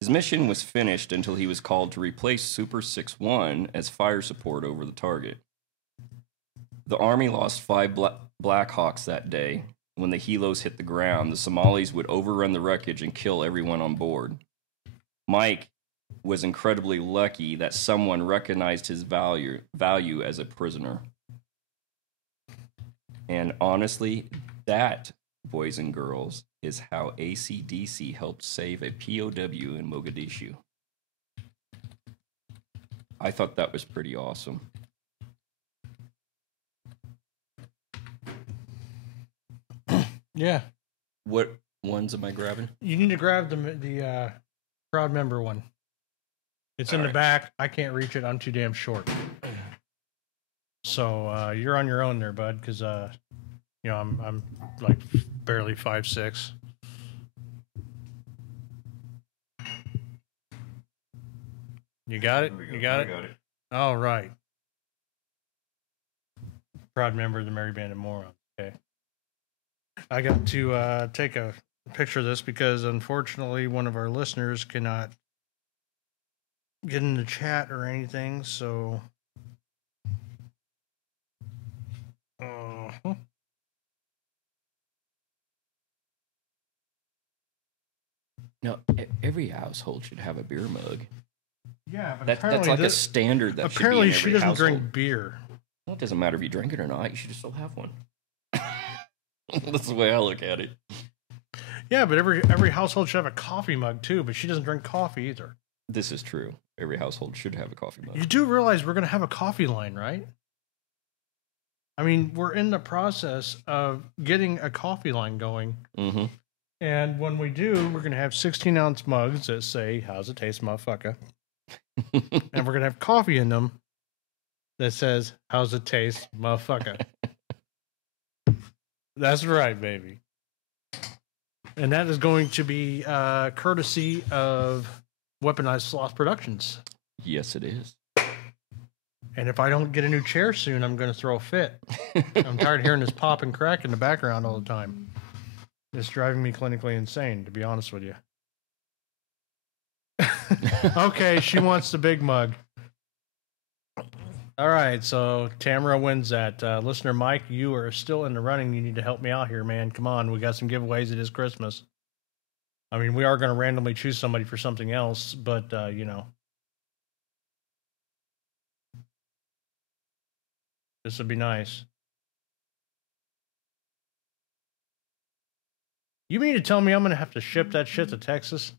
His mission was finished until he was called to replace Super 6-1 as fire support over the target. The Army lost 5 Black Hawks that day. When the helos hit the ground, the Somalis would overrun the wreckage and kill everyone on board. Mike was incredibly lucky that someone recognized his value as a prisoner. And honestly, that, boys and girls, is how AC/DC helped save a POW in Mogadishu. I thought that was pretty awesome. Yeah. What ones am I grabbing? You need to grab the proud member one. It's in the back. I can't reach it. I'm too damn short. So you're on your own there, bud, because you know I'm like barely 5'6". You got it? You got it? I got it. All right. Proud member of the Merry Band of Morons. Okay. I got to take a picture of this because unfortunately one of our listeners cannot get in the chat or anything, so No, every household should have a beer mug. yeah, but That's like a standard that apparently should be in every she doesn't household. drink beer. Well, it doesn't matter if you drink it or not. You should still have one. That's the way I look at it. Yeah, but every household should have a coffee mug too, but she doesn't drink coffee either. This is true. Every household should have a coffee mug. You do realize we're going to have a coffee line, right? I mean, we're in the process of getting a coffee line going. Mm-hmm. And when we do, we're going to have 16-ounce mugs that say, "How's it taste, motherfucker?" And we're going to have coffee in them that says, "How's it taste, motherfucker?" That's right, baby. And that is going to be courtesy of Weaponized Sloth Productions. Yes, it is. And if I don't get a new chair soon, I'm going to throw a fit. I'm tired of hearing this pop and crack in the background all the time. It's driving me clinically insane, to be honest with you. Okay, she wants the big mug. All right, so Tamara wins that. Listener Mike, you are still in the running. You need to help me out here, man. Come on, we got some giveaways. It is Christmas. I mean, we are going to randomly choose somebody for something else, but, you know. This would be nice. You mean to tell me I'm going to have to ship that shit to Texas?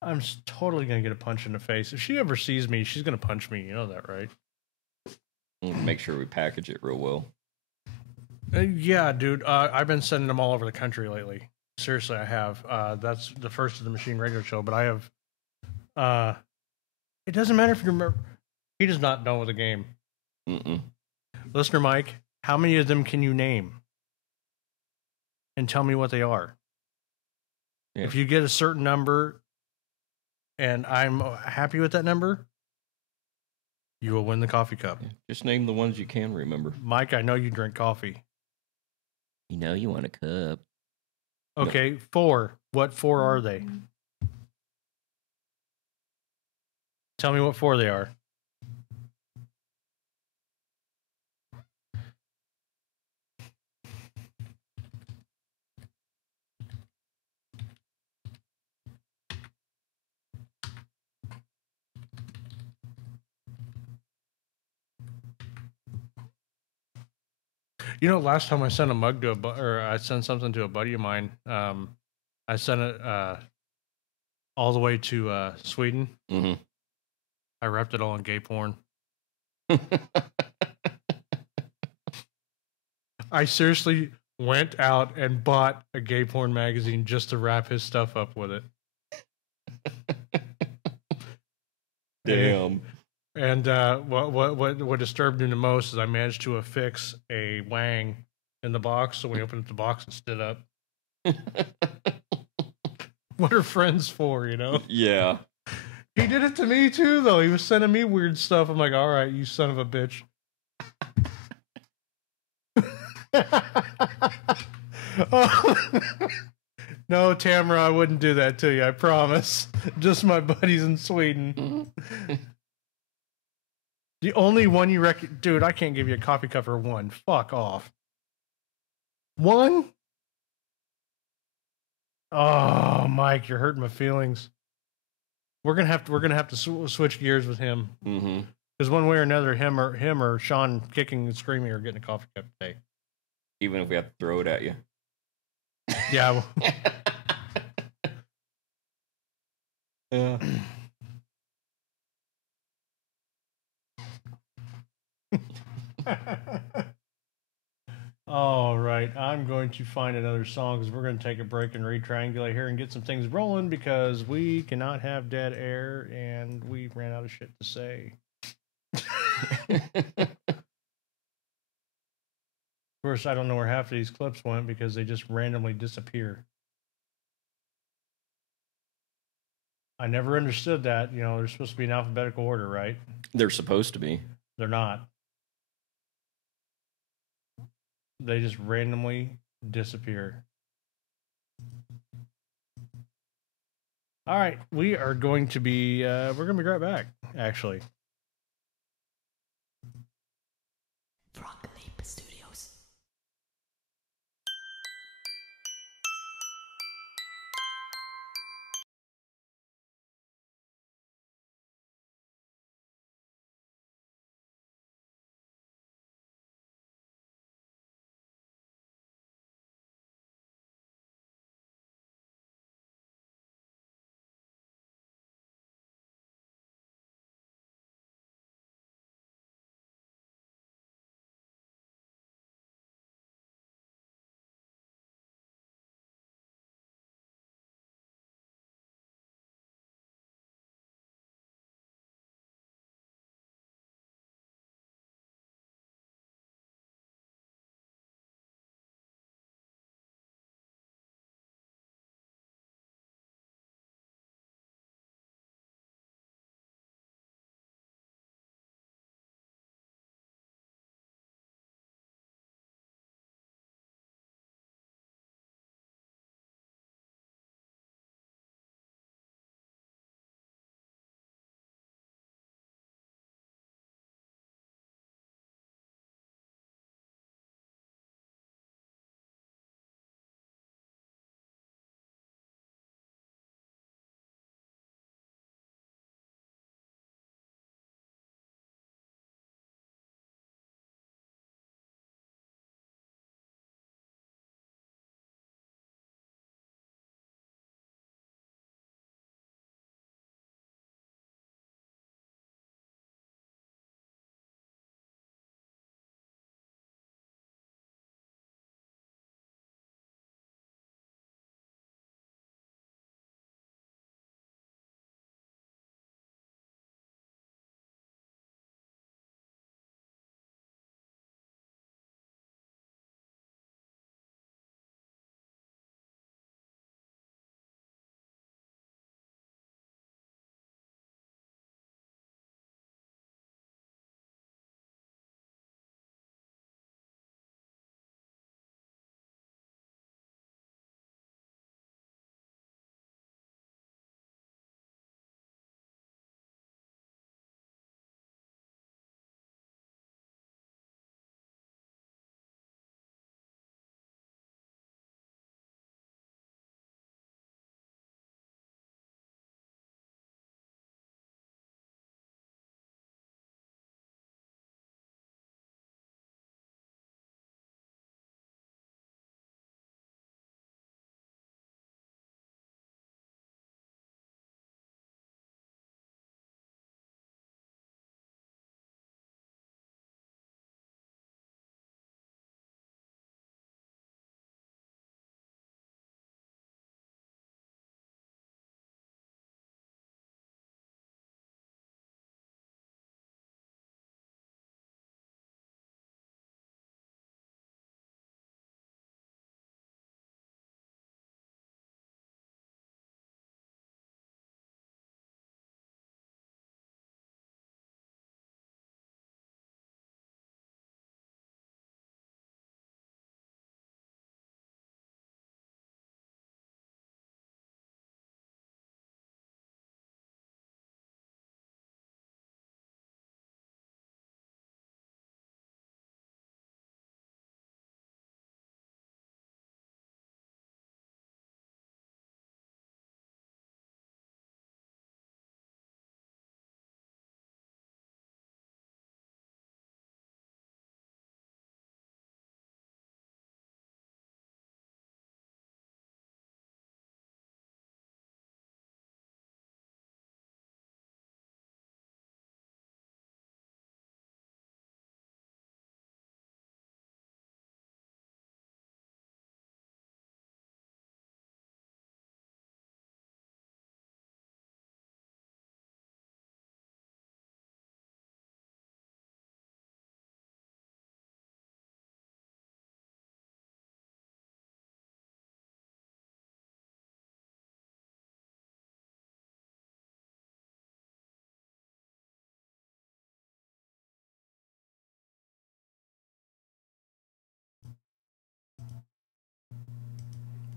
I'm totally going to get a punch in the face. If she ever sees me, she's going to punch me. You know that, right? Make sure we package it real well. Yeah, dude. I've been sending them all over the country lately. Seriously, I have. That's the first of the Machine Radio Show, but I have... it doesn't matter if you remember. He does not know the game. Mm-mm. Listener Mike, how many of them can you name? And tell me what they are. Yeah. If you get a certain number and I'm happy with that number, you will win the coffee cup. Yeah. Just name the ones you can remember. Mike, I know you drink coffee. You know you want a cup. Okay, no. 4. What 4 are they? Tell me what 4 they are. You know, last time I sent a mug to or I sent something to a buddy of mine. I sent it all the way to Sweden. Mm-hmm. I wrapped it all in gay porn. I seriously went out and bought a gay porn magazine just to wrap his stuff up with it. Damn. And what disturbed me the most is I managed to affix a wang in the box, so when he opened up the box, it stood up. What are friends for, you know? Yeah. He did it to me too, though. He was sending me weird stuff. I'm like, all right, you son of a bitch. Oh. No, Tamara, I wouldn't do that to you. I promise. Just my buddies in Sweden. The only one you dude, I can't give you a coffee cup for one. Fuck off. One? Oh, Mike, you're hurting my feelings. We're gonna have to switch gears with him. Mm-hmm. Because one way or another, him or Sean kicking and screaming are getting a coffee cup today. Even if we have to throw it at you. Yeah. Yeah. All right, I'm going to find another song because we're going to take a break and retriangulate here and get some things rolling because we cannot have dead air and we ran out of shit to say. Of course, I don't know where half of these clips went because they just randomly disappear. I never understood that. You know, they're supposed to be in alphabetical order, right? They're supposed to be. They're not. They just randomly disappear. All right, we are going to be we're going to be right back, actually.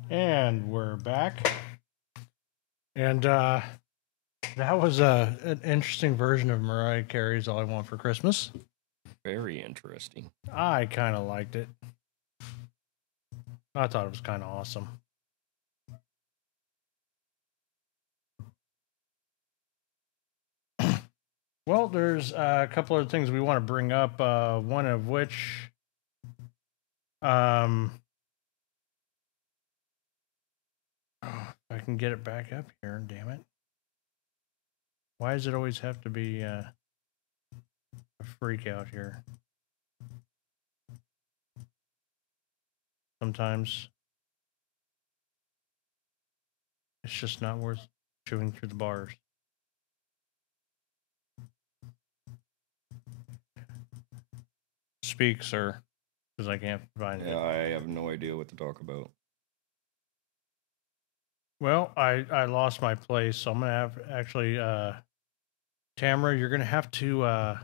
And we're back. And that was an interesting version of Mariah Carey's All I Want for Christmas. Very interesting. I kind of liked it. I thought it was kind of awesome. Well, there's a couple of things we want to bring up, one of which... oh, if I can get it back up here, damn it. Why does it always have to be a freak out here? Sometimes it's just not worth chewing through the bars. Speak, sir, because I can't find it. I have no idea what to talk about. Well, I lost my place, so I'm gonna have actually, Tamara, you're gonna have to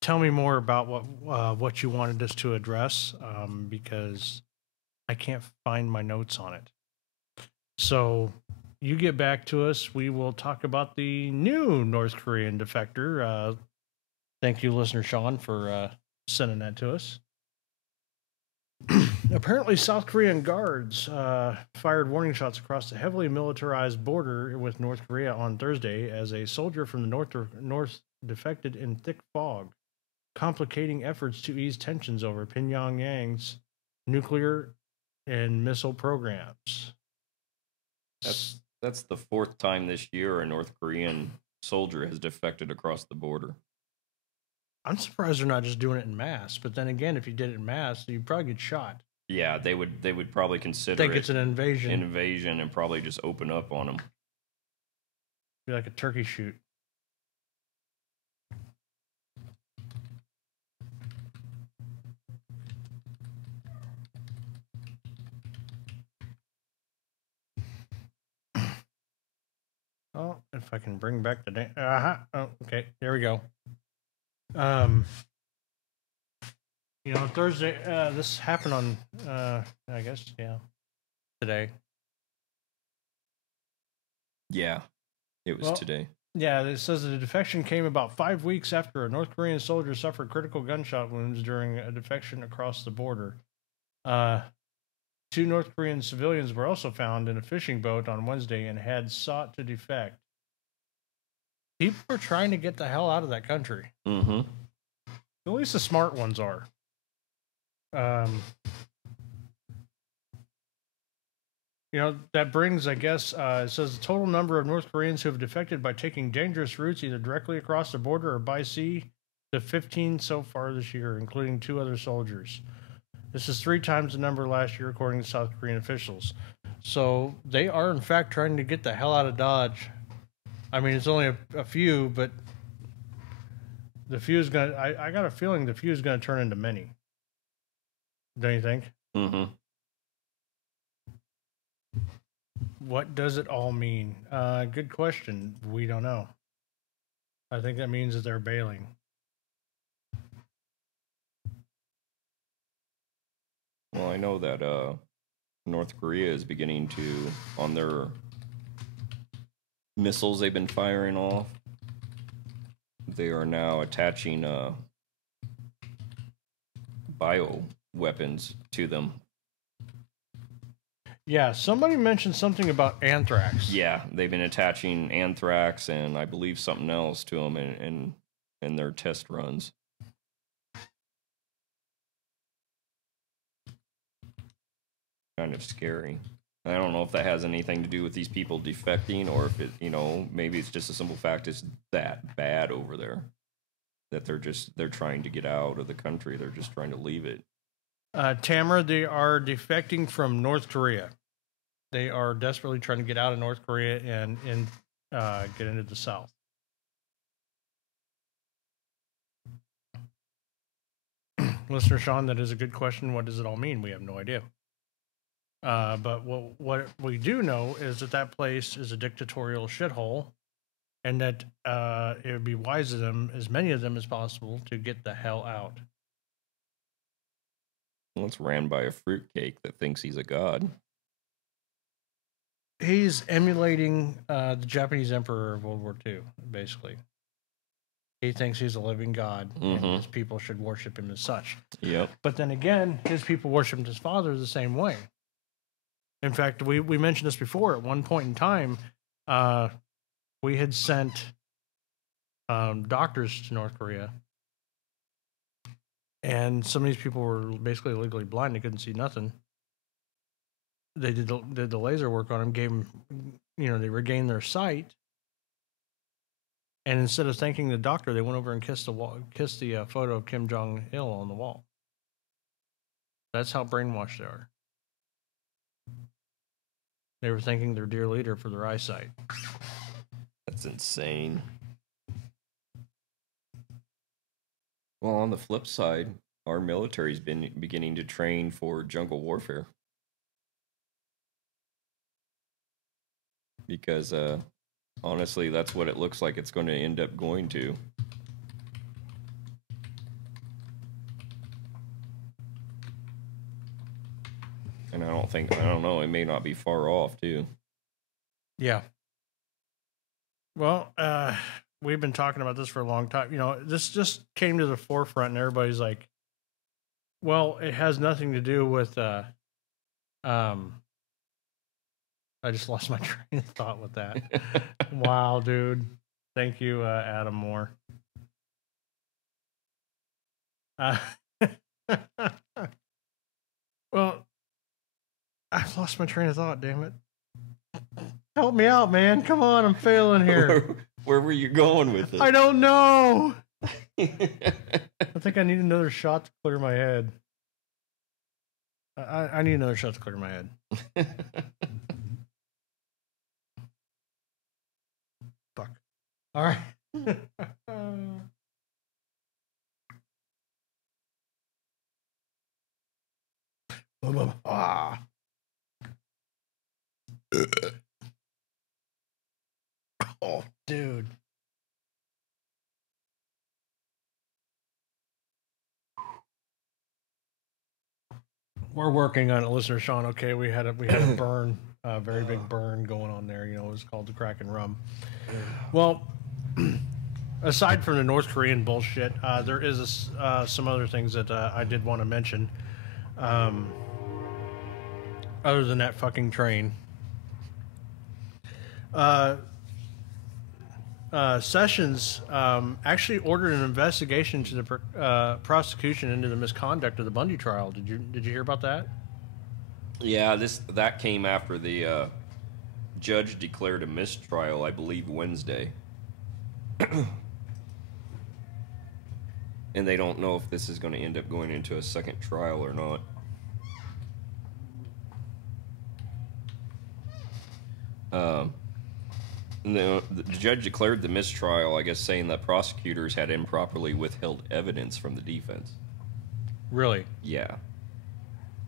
tell me more about what you wanted us to address, because I can't find my notes on it. So you get back to us. We will talk about the new North Korean defector. Thank you, listener Sean, for sending that to us. Apparently, South Korean guards fired warning shots across the heavily militarized border with North Korea on Thursday as a soldier from the north defected in thick fog, complicating efforts to ease tensions over Pyongyang's nuclear and missile programs. That's the fourth time this year a North Korean soldier has defected across the border. I'm surprised they're not just doing it in mass. But then again, if you did it in mass, you'd probably get shot. Yeah, they would probably consider think it's an invasion. Invasion and probably just open up on them. Be like a turkey shoot. Oh, if I can bring back the oh, okay, there we go. Thursday, this happened on, I guess, today. Yeah, it was today. Yeah, it says the defection came about 5 weeks after a North Korean soldier suffered critical gunshot wounds during a defection across the border. 2 North Korean civilians were also found in a fishing boat on Wednesday and had sought to defect. People are trying to get the hell out of that country. Mm-hmm. At least the smart ones are. That brings, I guess, it says the total number of North Koreans who have defected by taking dangerous routes either directly across the border or by sea to 15 so far this year, including 2 other soldiers. This is 3 times the number last year, according to South Korean officials. So they are, in fact, trying to get the hell out of Dodge. I mean, it's only a few, but the few is going to... I got a feeling the few is going to turn into many. Don't you think? Mm-hmm. What does it all mean? Good question. We don't know. I think that means that they're bailing. Well, I know that North Korea is beginning to, on their missiles they've been firing off, they are now attaching bio weapons to them. Yeah, somebody mentioned something about anthrax. Yeah, they've been attaching anthrax and I believe something else to them in their test runs. Kind of scary. I don't know if that has anything to do with these people defecting or if it, maybe it's just a simple fact it's that bad over there that they're trying to get out of the country. They're just trying to leave it. Tamara, they are defecting from North Korea. They are desperately trying to get out of North Korea and get into the South. Listener Sean, that is a good question. What does it all mean? We have no idea. But what we do know is that place is a dictatorial shithole, and that it would be wise of them, as many of them as possible, to get the hell out. Well, it's ran by a fruitcake that thinks he's a god. He's emulating the Japanese emperor of World War II, basically. He thinks he's a living god, and his people should worship him as such. Yep. But then again, his people worshipped his father the same way. In fact, we mentioned this before. At one point in time, we had sent doctors to North Korea, and some of these people were basically legally blind. They couldn't see nothing. They did the laser work on them, gave them, they regained their sight. And instead of thanking the doctor, they went over and kissed the photo of Kim Jong-il on the wall. That's how brainwashed they are. They were thanking their dear leader for their eyesight. That's insane. Well, on the flip side, our military's been beginning to train for jungle warfare. Because, honestly, that's what it looks like it's going to end up going to. And I don't know, it may not be far off, too. Yeah. Well, we've been talking about this for a long time. This just came to the forefront, and everybody's like, well, it has nothing to do with, I just lost my train of thought with that. Wow, dude. Thank you, Adam Moore. Well, I've lost my train of thought, damn it. Help me out, man. Come on, I'm failing here. Where were you going with it? I don't know. I think I need another shot to clear my head. I need another shot to clear my head. Fuck. All right. Ah. Oh, dude. We're working on it, listener Sean. Okay, we had a burn, a very big burn going on there. It was called the Kraken Rum. Well, aside from the North Korean bullshit, there is some other things that I did want to mention. Other than that fucking train. Sessions actually ordered an investigation to the prosecution into the misconduct of the Bundy trial. Did you hear about that? Yeah, that came after the judge declared a mistrial, I believe, Wednesday. And they don't know if this is going to end up going into a second trial or not. The judge declared the mistrial, I guess, saying that prosecutors had improperly withheld evidence from the defense. Really? Yeah.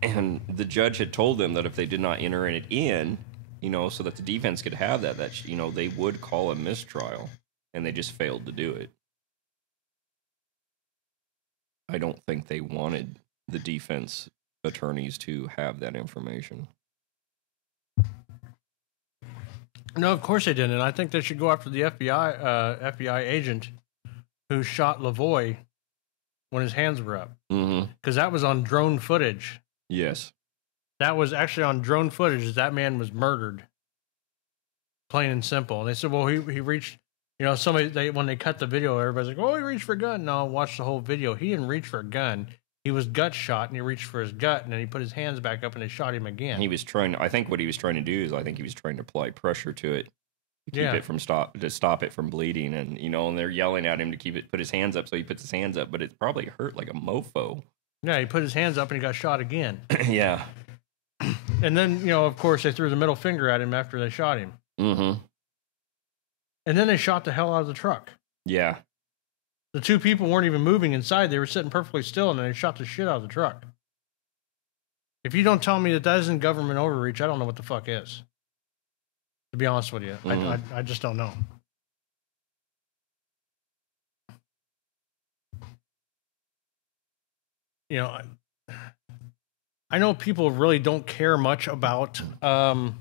And the judge had told them that if they did not enter it in, so that the defense could have that they would call a mistrial, and they just failed to do it. I don't think they wanted the defense attorneys to have that information. No, of course they didn't. And I think they should go after the FBI agent who shot Lavoie when his hands were up. Because that was on drone footage. Yes. That was actually on drone footage. That man was murdered. Plain and simple. And they said, well, he reached, when they cut the video, everybody's like, oh, he reached for a gun. No, watch the whole video. He didn't reach for a gun. He was gut shot, and he reached for his gut, and then he put his hands back up, and they shot him again. I think what he was trying to do is, he was trying to apply pressure to it, to keep it from stop it from bleeding, and and they're yelling at him to put his hands up, so he puts his hands up, but it probably hurt like a mofo. Yeah, he put his hands up, and he got shot again. Yeah. And then, of course, they threw the middle finger at him after they shot him. Mm-hmm. And then they shot the hell out of the truck. Yeah. The two people weren't even moving inside. They were sitting perfectly still, and then they shot the shit out of the truck. If you don't tell me that isn't government overreach, I don't know what the fuck is. To be honest with you. I just don't know. I know people really don't care much about the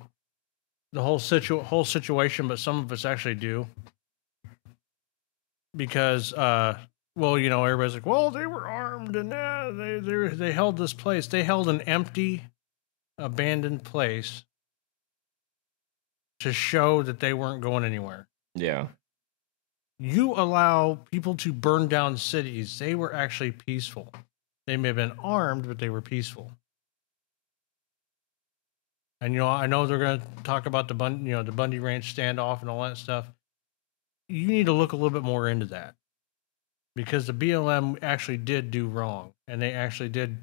whole situation, but some of us actually do. Because, well, you know, everybody's like, well, they were armed and they held this place. They held an empty, abandoned place to show that they weren't going anywhere. Yeah. You allow people to burn down cities. They were actually peaceful. They may have been armed, but they were peaceful. And, you know, I know they're going to talk about the Bundy Ranch standoff and all that stuff. You need to look a little bit more into that. Because the BLM actually did do wrong. And they actually did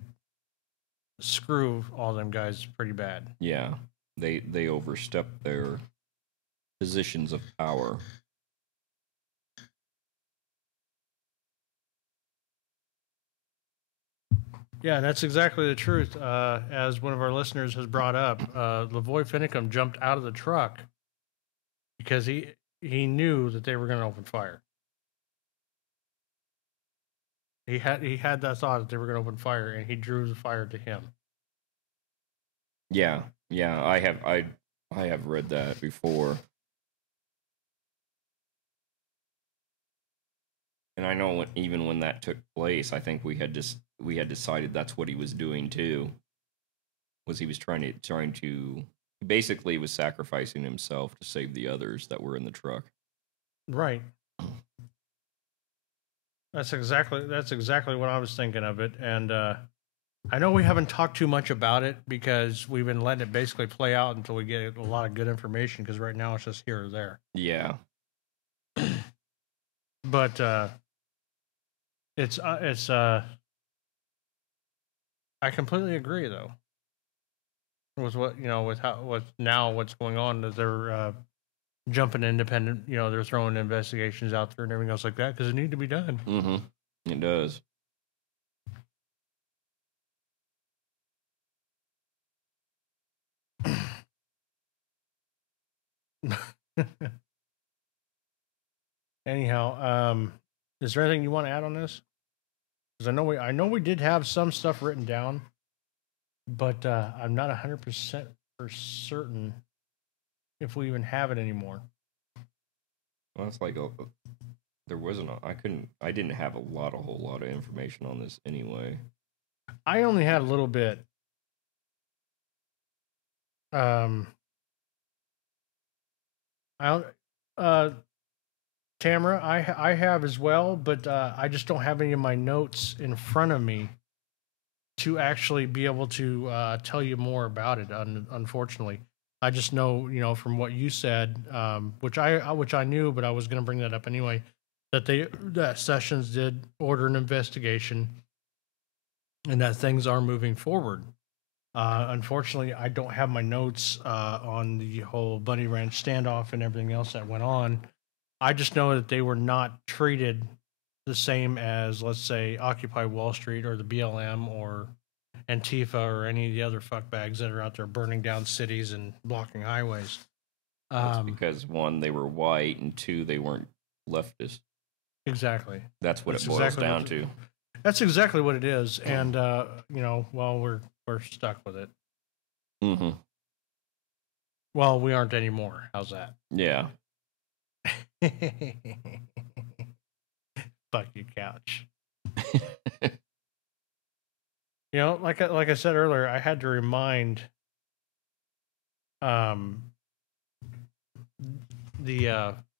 screw all them guys pretty bad. Yeah. They overstepped their positions of power. Yeah, that's exactly the truth. As one of our listeners has brought up, Lavoy Finicum jumped out of the truck because he knew that they were going to open fire. He had that thought that they were going to open fire, and he drew the fire to him. Yeah, I have read that before, and I know even when that took place, I think we had decided that's what he was doing too. Was he was trying to basically was sacrificing himself to save the others that were in the truck. Right. That's exactly what I was thinking of it, and I know we haven't talked too much about it because we've been letting it basically play out until we get a lot of good information. Because right now it's just here or there. Yeah. But it's I completely agree though. With what what's going on, that they're jumping independent, they're throwing investigations out there and everything else like that because it need to be done. Mm-hmm. It does. Anyhow, is there anything you want to add on this? Because I know we did have some stuff written down, but I'm not 100% for certain if we even have it anymore. Well, it's like there wasn't. I didn't have a whole lot of information on this anyway. I only had a little bit. Tamara, I have as well, but I just don't have any of my notes in front of me to actually be able to tell you more about it. Unfortunately, I just know, from what you said, which I knew, but I was going to bring that up anyway, that Sessions did order an investigation, and that things are moving forward. Unfortunately, I don't have my notes on the whole Bundy Ranch standoff and everything else that went on. I just know that they were not treated the same as, let's say, Occupy Wall Street or the BLM or Antifa or any of the other fuckbags that are out there burning down cities and blocking highways. That's because, one, they were white, and two, they weren't leftist. Exactly. That's what it boils down to. That's exactly what it is, and well, we're stuck with it. Mm-hmm. Well, we aren't anymore. How's that? Yeah. Fuck you, couch. Like I said earlier, I had to remind the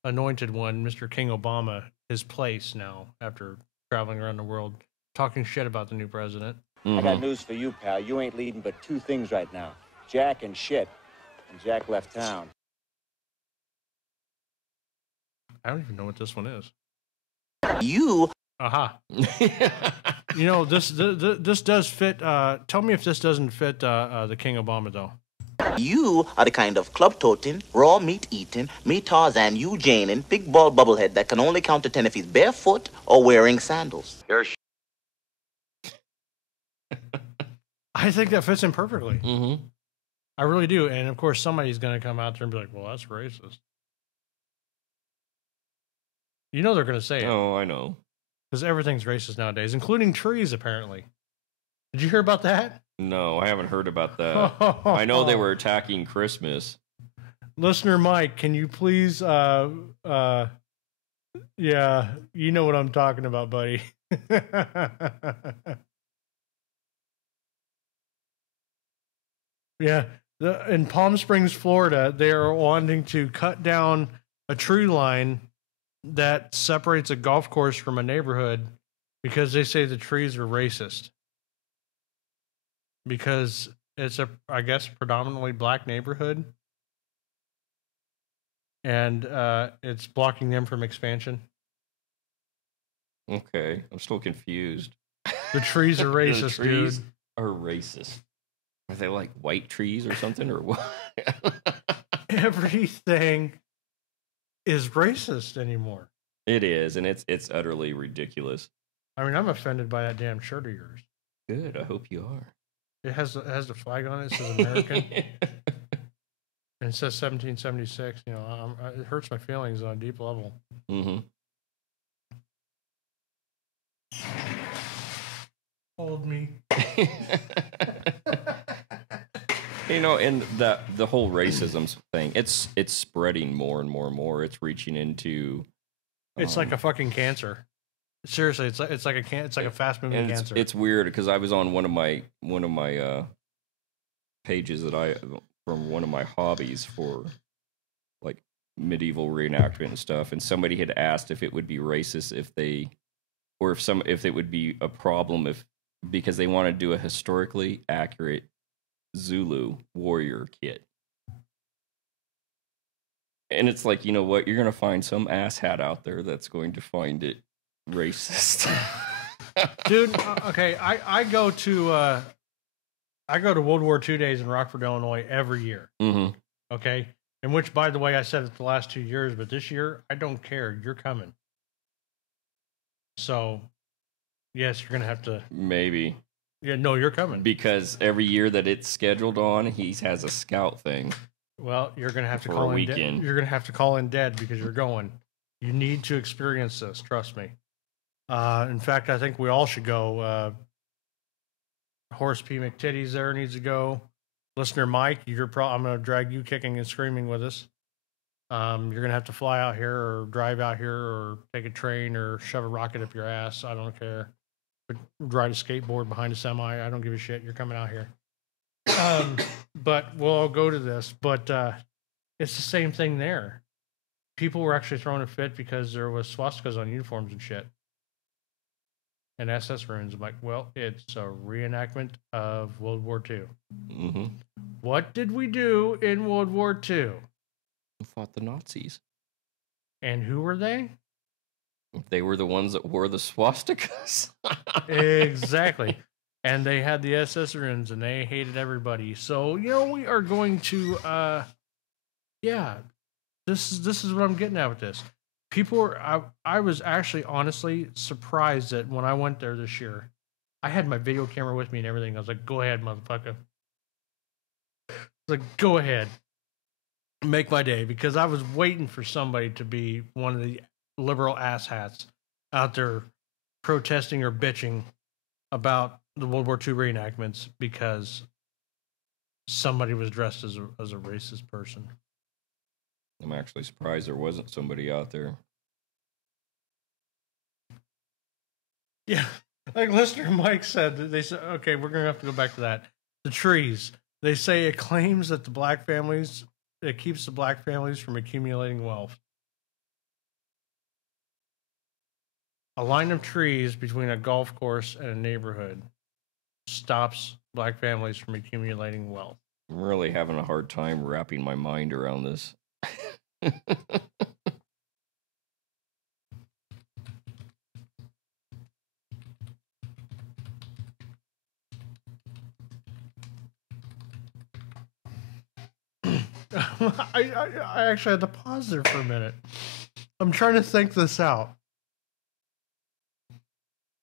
anointed one, Mr. King Obama, his place now after traveling around the world, talking shit about the new president. I got news for you, pal. You ain't leading but two things right now. Jack and shit. And Jack left town. I don't even know what this one is. You. Aha. This does fit. Tell me if this doesn't fit the King Obama, though. You are the kind of club-toting, raw meat-eating, me-Tarzan, you-Janin, big ball bubblehead that can only count to 10 if he's barefoot or wearing sandals. I think that fits in perfectly. Mm-hmm. I really do. And, of course, somebody's going to come out there and be like, well, that's racist. They're going to say it. Oh, I know. Because everything's racist nowadays, including trees, apparently. Did you hear about that? No, I haven't heard about that. I know they were attacking Christmas. Listener Mike, can you please yeah, you know what I'm talking about, buddy. Yeah, in Palm Springs, Florida, they are wanting to cut down a tree line that separates a golf course from a neighborhood because they say the trees are racist. Because it's a, I guess, predominantly black neighborhood, and it's blocking them from expansion. Okay, I'm still confused. The trees are racist, The trees dude. are racist. Are they like white trees or something, or what? Everything is racist anymore. It is, and it's utterly ridiculous. I mean, I'm offended by that damn shirt of yours. Good, I hope you are. It has the flag on it. It says American, and it says 1776. You know, it hurts my feelings on a deep level. Mm-hmm. Hold me. You know, and the whole racism thing, it's spreading more and more and more. It's reaching into. It's like a fucking cancer. Seriously, it's like a fast moving cancer. It's weird because I was on one of my pages from one of my hobbies for like medieval reenactment and stuff, and somebody had asked if it would be racist if it would be a problem because they want to do a historically accurate Zulu warrior kit. And it's like, you know what? You're going to find some asshat out there that's going to find it racist. Dude, okay, I go to World War II days in Rockford, Illinois every year. Mm-hmm. Okay? In which, by the way, I said it the last 2 years, but this year, I don't care. You're coming. So, yes, you're going to have to... Maybe. Yeah, no, you're coming. Because every year that it's scheduled on, he has a scout thing. Well, you're going to have to for call a in weekend. You're going to have to call in dead because you're going. You need to experience this, trust me. In fact, I think we all should go. Horace P. McTitties there needs to go. Listener Mike, I'm going to drag you kicking and screaming with us. You're going to have to fly out here or drive out here or take a train or shove a rocket up your ass. I don't care. But ride a skateboard behind a semi. I don't give a shit. You're coming out here. But we'll all go to this. But it's the same thing there. People were actually throwing a fit because there was swastikas on uniforms and shit. And SS runes. I'm like, well, it's a reenactment of World War II. Mm-hmm. What did we do in World War II? Who fought the Nazis? And who were they? They were the ones that wore the swastikas. Exactly. And they had the SS runes and they hated everybody. So, you know, we are going to, yeah, this is what I'm getting at with this. People were, I was actually honestly surprised that when I went there this year, I had my video camera with me and everything. I was like, go ahead, motherfucker. I was like, go ahead. Make my day, because I was waiting for somebody to be one of the liberal asshats out there protesting or bitching about the World War II reenactments because somebody was dressed as a racist person. I'm actually surprised there wasn't somebody out there. Yeah, like listener Mike said, they said, okay, we're going to have to go back to that. The trees. They say it claims that it keeps the black families from accumulating wealth. A line of trees between a golf course and a neighborhood stops black families from accumulating wealth. I'm really having a hard time wrapping my mind around this. I actually had to pause there for a minute. I'm trying to think this out.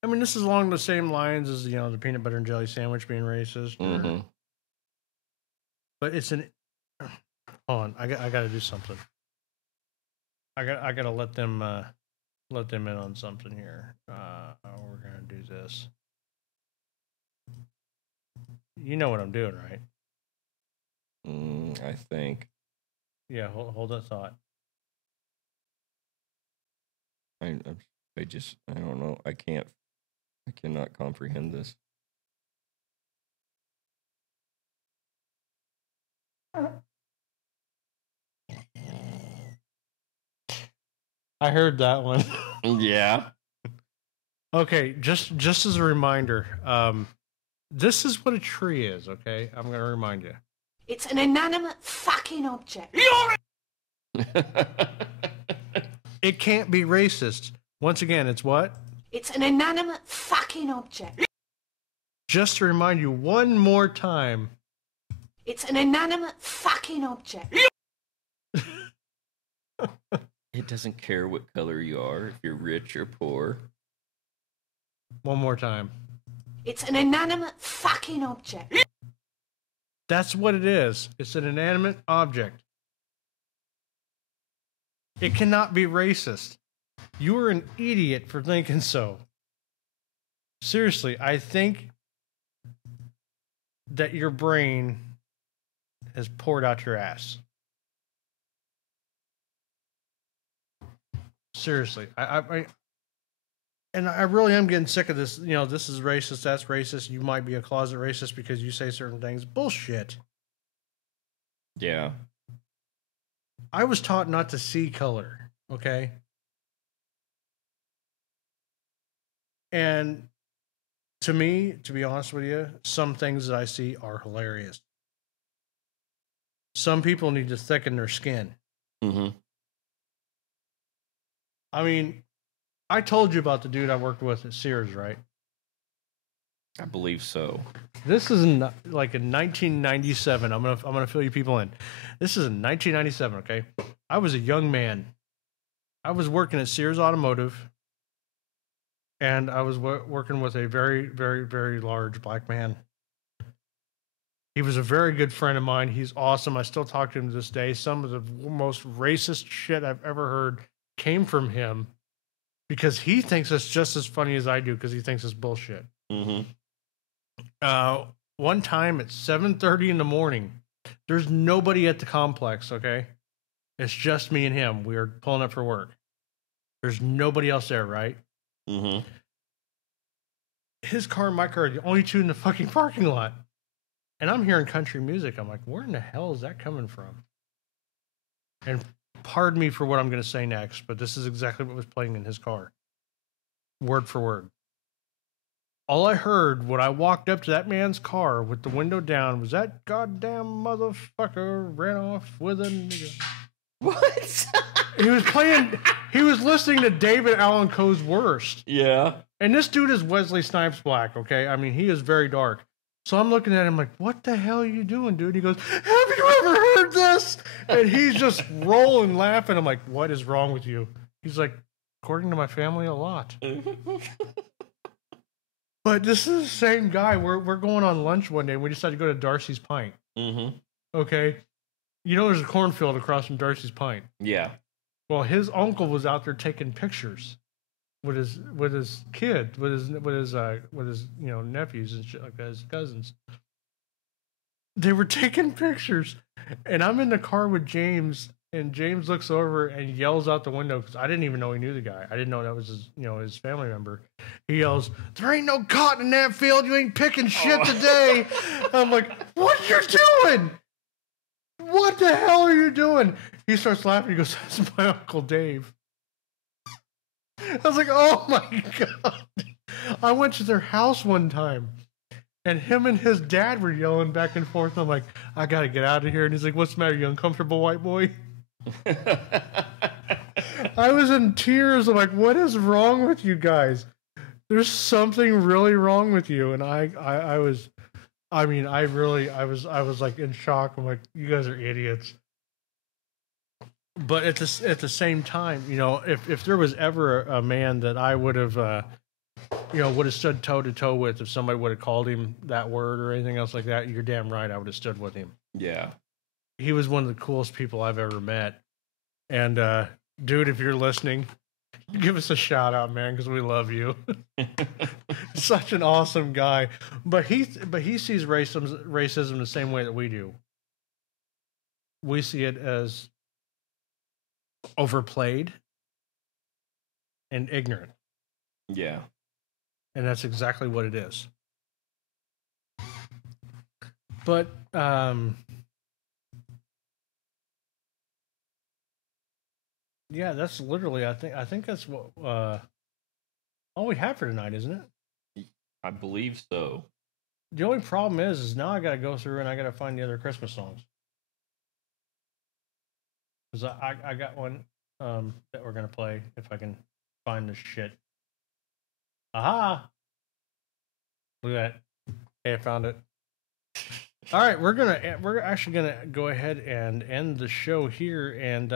I mean, this is along the same lines as, you know, the peanut butter and jelly sandwich being racist. Mm-hmm. But it's an... Hold on, I got to do something. I got to let them in on something here. We're gonna do this. You know what I'm doing, right? I think. Yeah, hold that thought. I don't know. I cannot comprehend this. I heard that one. Yeah. Okay, just as a reminder, this is what a tree is, okay? I'm going to remind you. It's an inanimate fucking object. It can't be racist. Once again, it's what? It's an inanimate fucking object. Just to remind you one more time. It's an inanimate fucking object. It doesn't care what color you are, if you're rich or poor. One more time. It's an inanimate fucking object. That's what it is. It's an inanimate object. It cannot be racist. You are an idiot for thinking so. Seriously, I think that your brain has poured out your ass. Seriously, I really am getting sick of this. You know, this is racist, that's racist. You might be a closet racist because you say certain things. Bullshit. Yeah. I was taught not to see color, okay? And to me, to be honest with you, some things that I see are hilarious. Some people need to thicken their skin. Mm-hmm. I mean, I told you about the dude I worked with at Sears, right? I believe so. This is like in 1997. I'm gonna fill you people in. This is in 1997. Okay, I was a young man. I was working at Sears Automotive, and I was working with a very, very, very large black man. He was a very good friend of mine. He's awesome. I still talk to him to this day. Some of the most racist shit I've ever heard came from him because he thinks it's just as funny as I do because he thinks it's bullshit. Mm-hmm. One time at 7:30 in the morning, there's nobody at the complex, okay? It's just me and him. We are pulling up for work. There's nobody else there, right? Mm-hmm. His car and my car are the only two in the fucking parking lot. And I'm hearing country music. I'm like, where in the hell is that coming from? And pardon me for what I'm going to say next, but this is exactly what was playing in his car. Word for word. All I heard when I walked up to that man's car with the window down was that goddamn motherfucker ran off with a nigga. What? He was listening to David Allan Coe's Worst. Yeah. And this dude is Wesley Snipes black, okay? I mean, he is very dark. So I'm looking at him like, what the hell are you doing, dude? He goes, have you ever heard this? And he's just rolling, laughing. I'm like, what is wrong with you? He's like, according to my family, a lot. But this is the same guy. We're going on lunch one day. And we decided to go to Darcy's Pint. Mm-hmm. Okay? You know there's a cornfield across from Darcy's Pint. Yeah. Well, his uncle was out there taking pictures with his kid, with his nephews and shit like that, his cousins. They were taking pictures, and I'm in the car with James, and James looks over and yells out the window because I didn't even know he knew the guy. I didn't know that was his family member. He yells, "There ain't no cotton in that field. You ain't picking shit today." I'm like, "What you doing? What the hell are you doing?" He starts laughing. He goes, "That's my Uncle Dave." I was like, "Oh my God." I went to their house one time, and him and his dad were yelling back and forth. I'm like, "I got to get out of here." And he's like, "What's the matter, you uncomfortable white boy?" I was in tears. I'm like, "What is wrong with you guys? There's something really wrong with you." And I was like in shock. I'm like, "You guys are idiots." But at the same time, if there was ever a man that I would have, stood toe to toe with, if somebody would have called him that word or anything else like that, you're damn right, I would have stood with him. Yeah. He was one of the coolest people I've ever met. And, dude, if you're listening, Give us a shout out, man, because we love you. Such an awesome guy, but he sees racism the same way that we do. We see it as overplayed and ignorant. Yeah. And that's exactly what it is. But yeah, that's literally I think that's what all we have for tonight, isn't it? I believe so. The only problem is now I got to go through and I got to find the other Christmas songs. Because I got one that we're going to play if I can find this shit. Aha! Look at that. Hey, I found it. All right, we're actually gonna go ahead and end the show here, and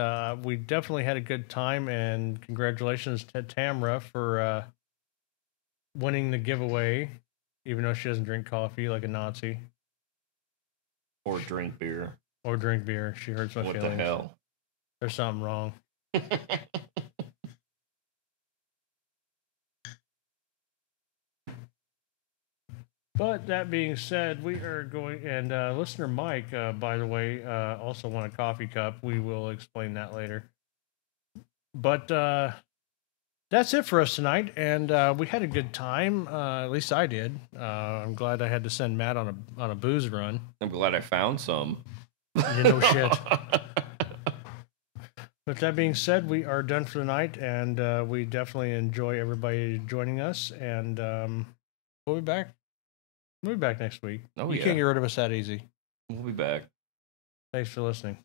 we definitely had a good time. And congratulations to Tamra for winning the giveaway, even though she doesn't drink coffee like a Nazi or drink beer. She hurts my feelings. What the hell? There's something wrong. But that being said, we are going, and listener Mike, by the way, also won a coffee cup. We will explain that later. But that's it for us tonight, and we had a good time. At least I did. I'm glad I had to send Matt on a booze run. I'm glad I found some. You know shit. With that being said, we are done for the night, and we definitely enjoy everybody joining us, and we'll be back. We'll be back next week. Oh, you can't get rid of us that easy. We'll be back. Thanks for listening.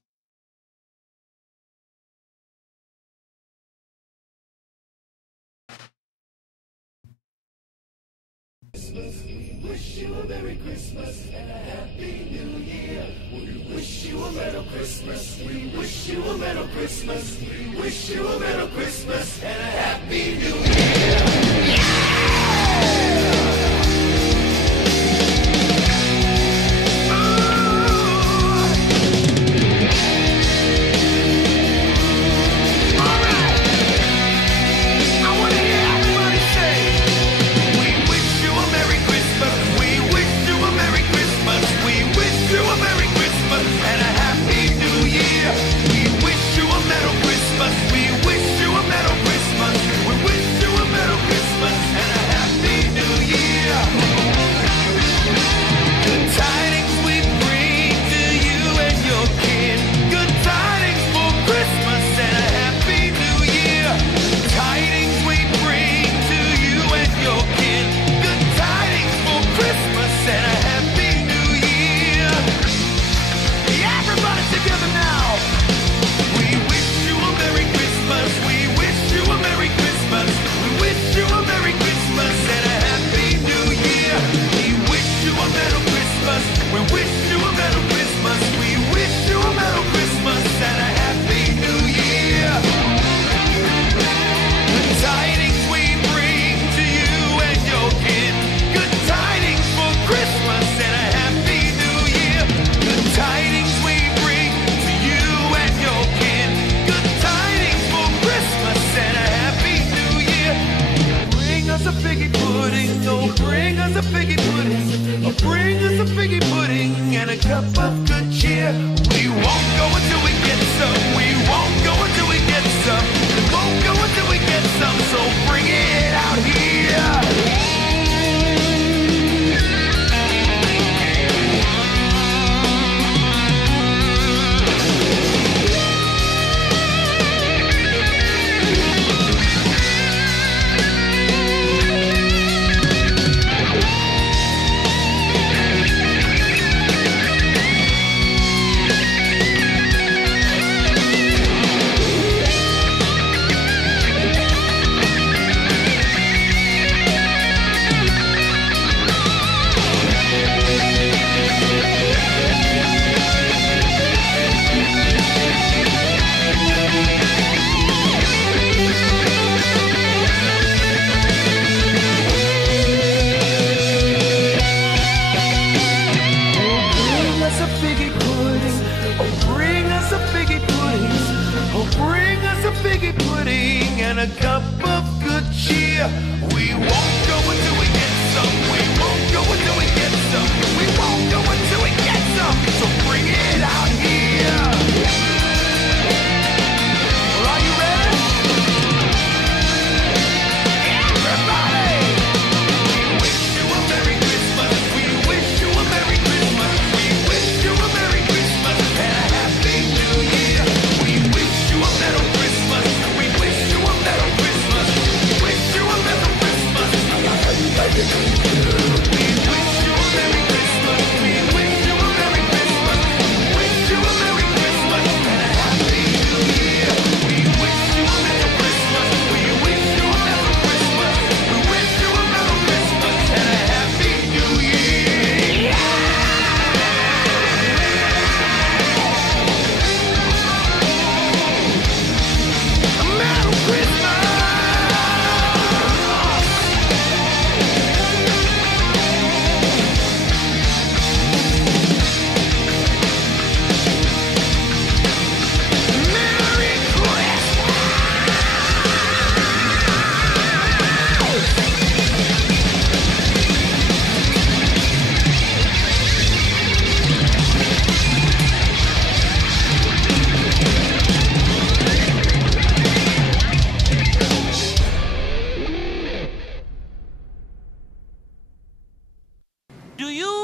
We wish you a Merry Christmas and a Happy New Year. We wish you a Merry Christmas. We wish you a Merry Christmas. We wish you a Merry Christmas and a Happy New Year. Yeah! And a Happy New Year. We wish you a Merry Christmas. We wish you a Merry Christmas. We wish you We won't go until we get some. We won't go until we get some. We won't go until we get some. So bring it out here. Well, are you ready? Everybody! We wish you a Merry Christmas. We wish you a Merry Christmas. We wish you a Merry Christmas and a Happy New Year. We wish you a Metal Christmas. We wish you a Metal Christmas. We wish you a Metal Christmas. We wish you a Merry Christmas. We wish you a Merry Christmas. We wish you a Merry Christmas and a Happy New Year. We wish you a Metal Christmas. We wish you a Metal Christmas. We wish you a Metal Christmas and a Happy New Year. Metal Christmas! Merry Do you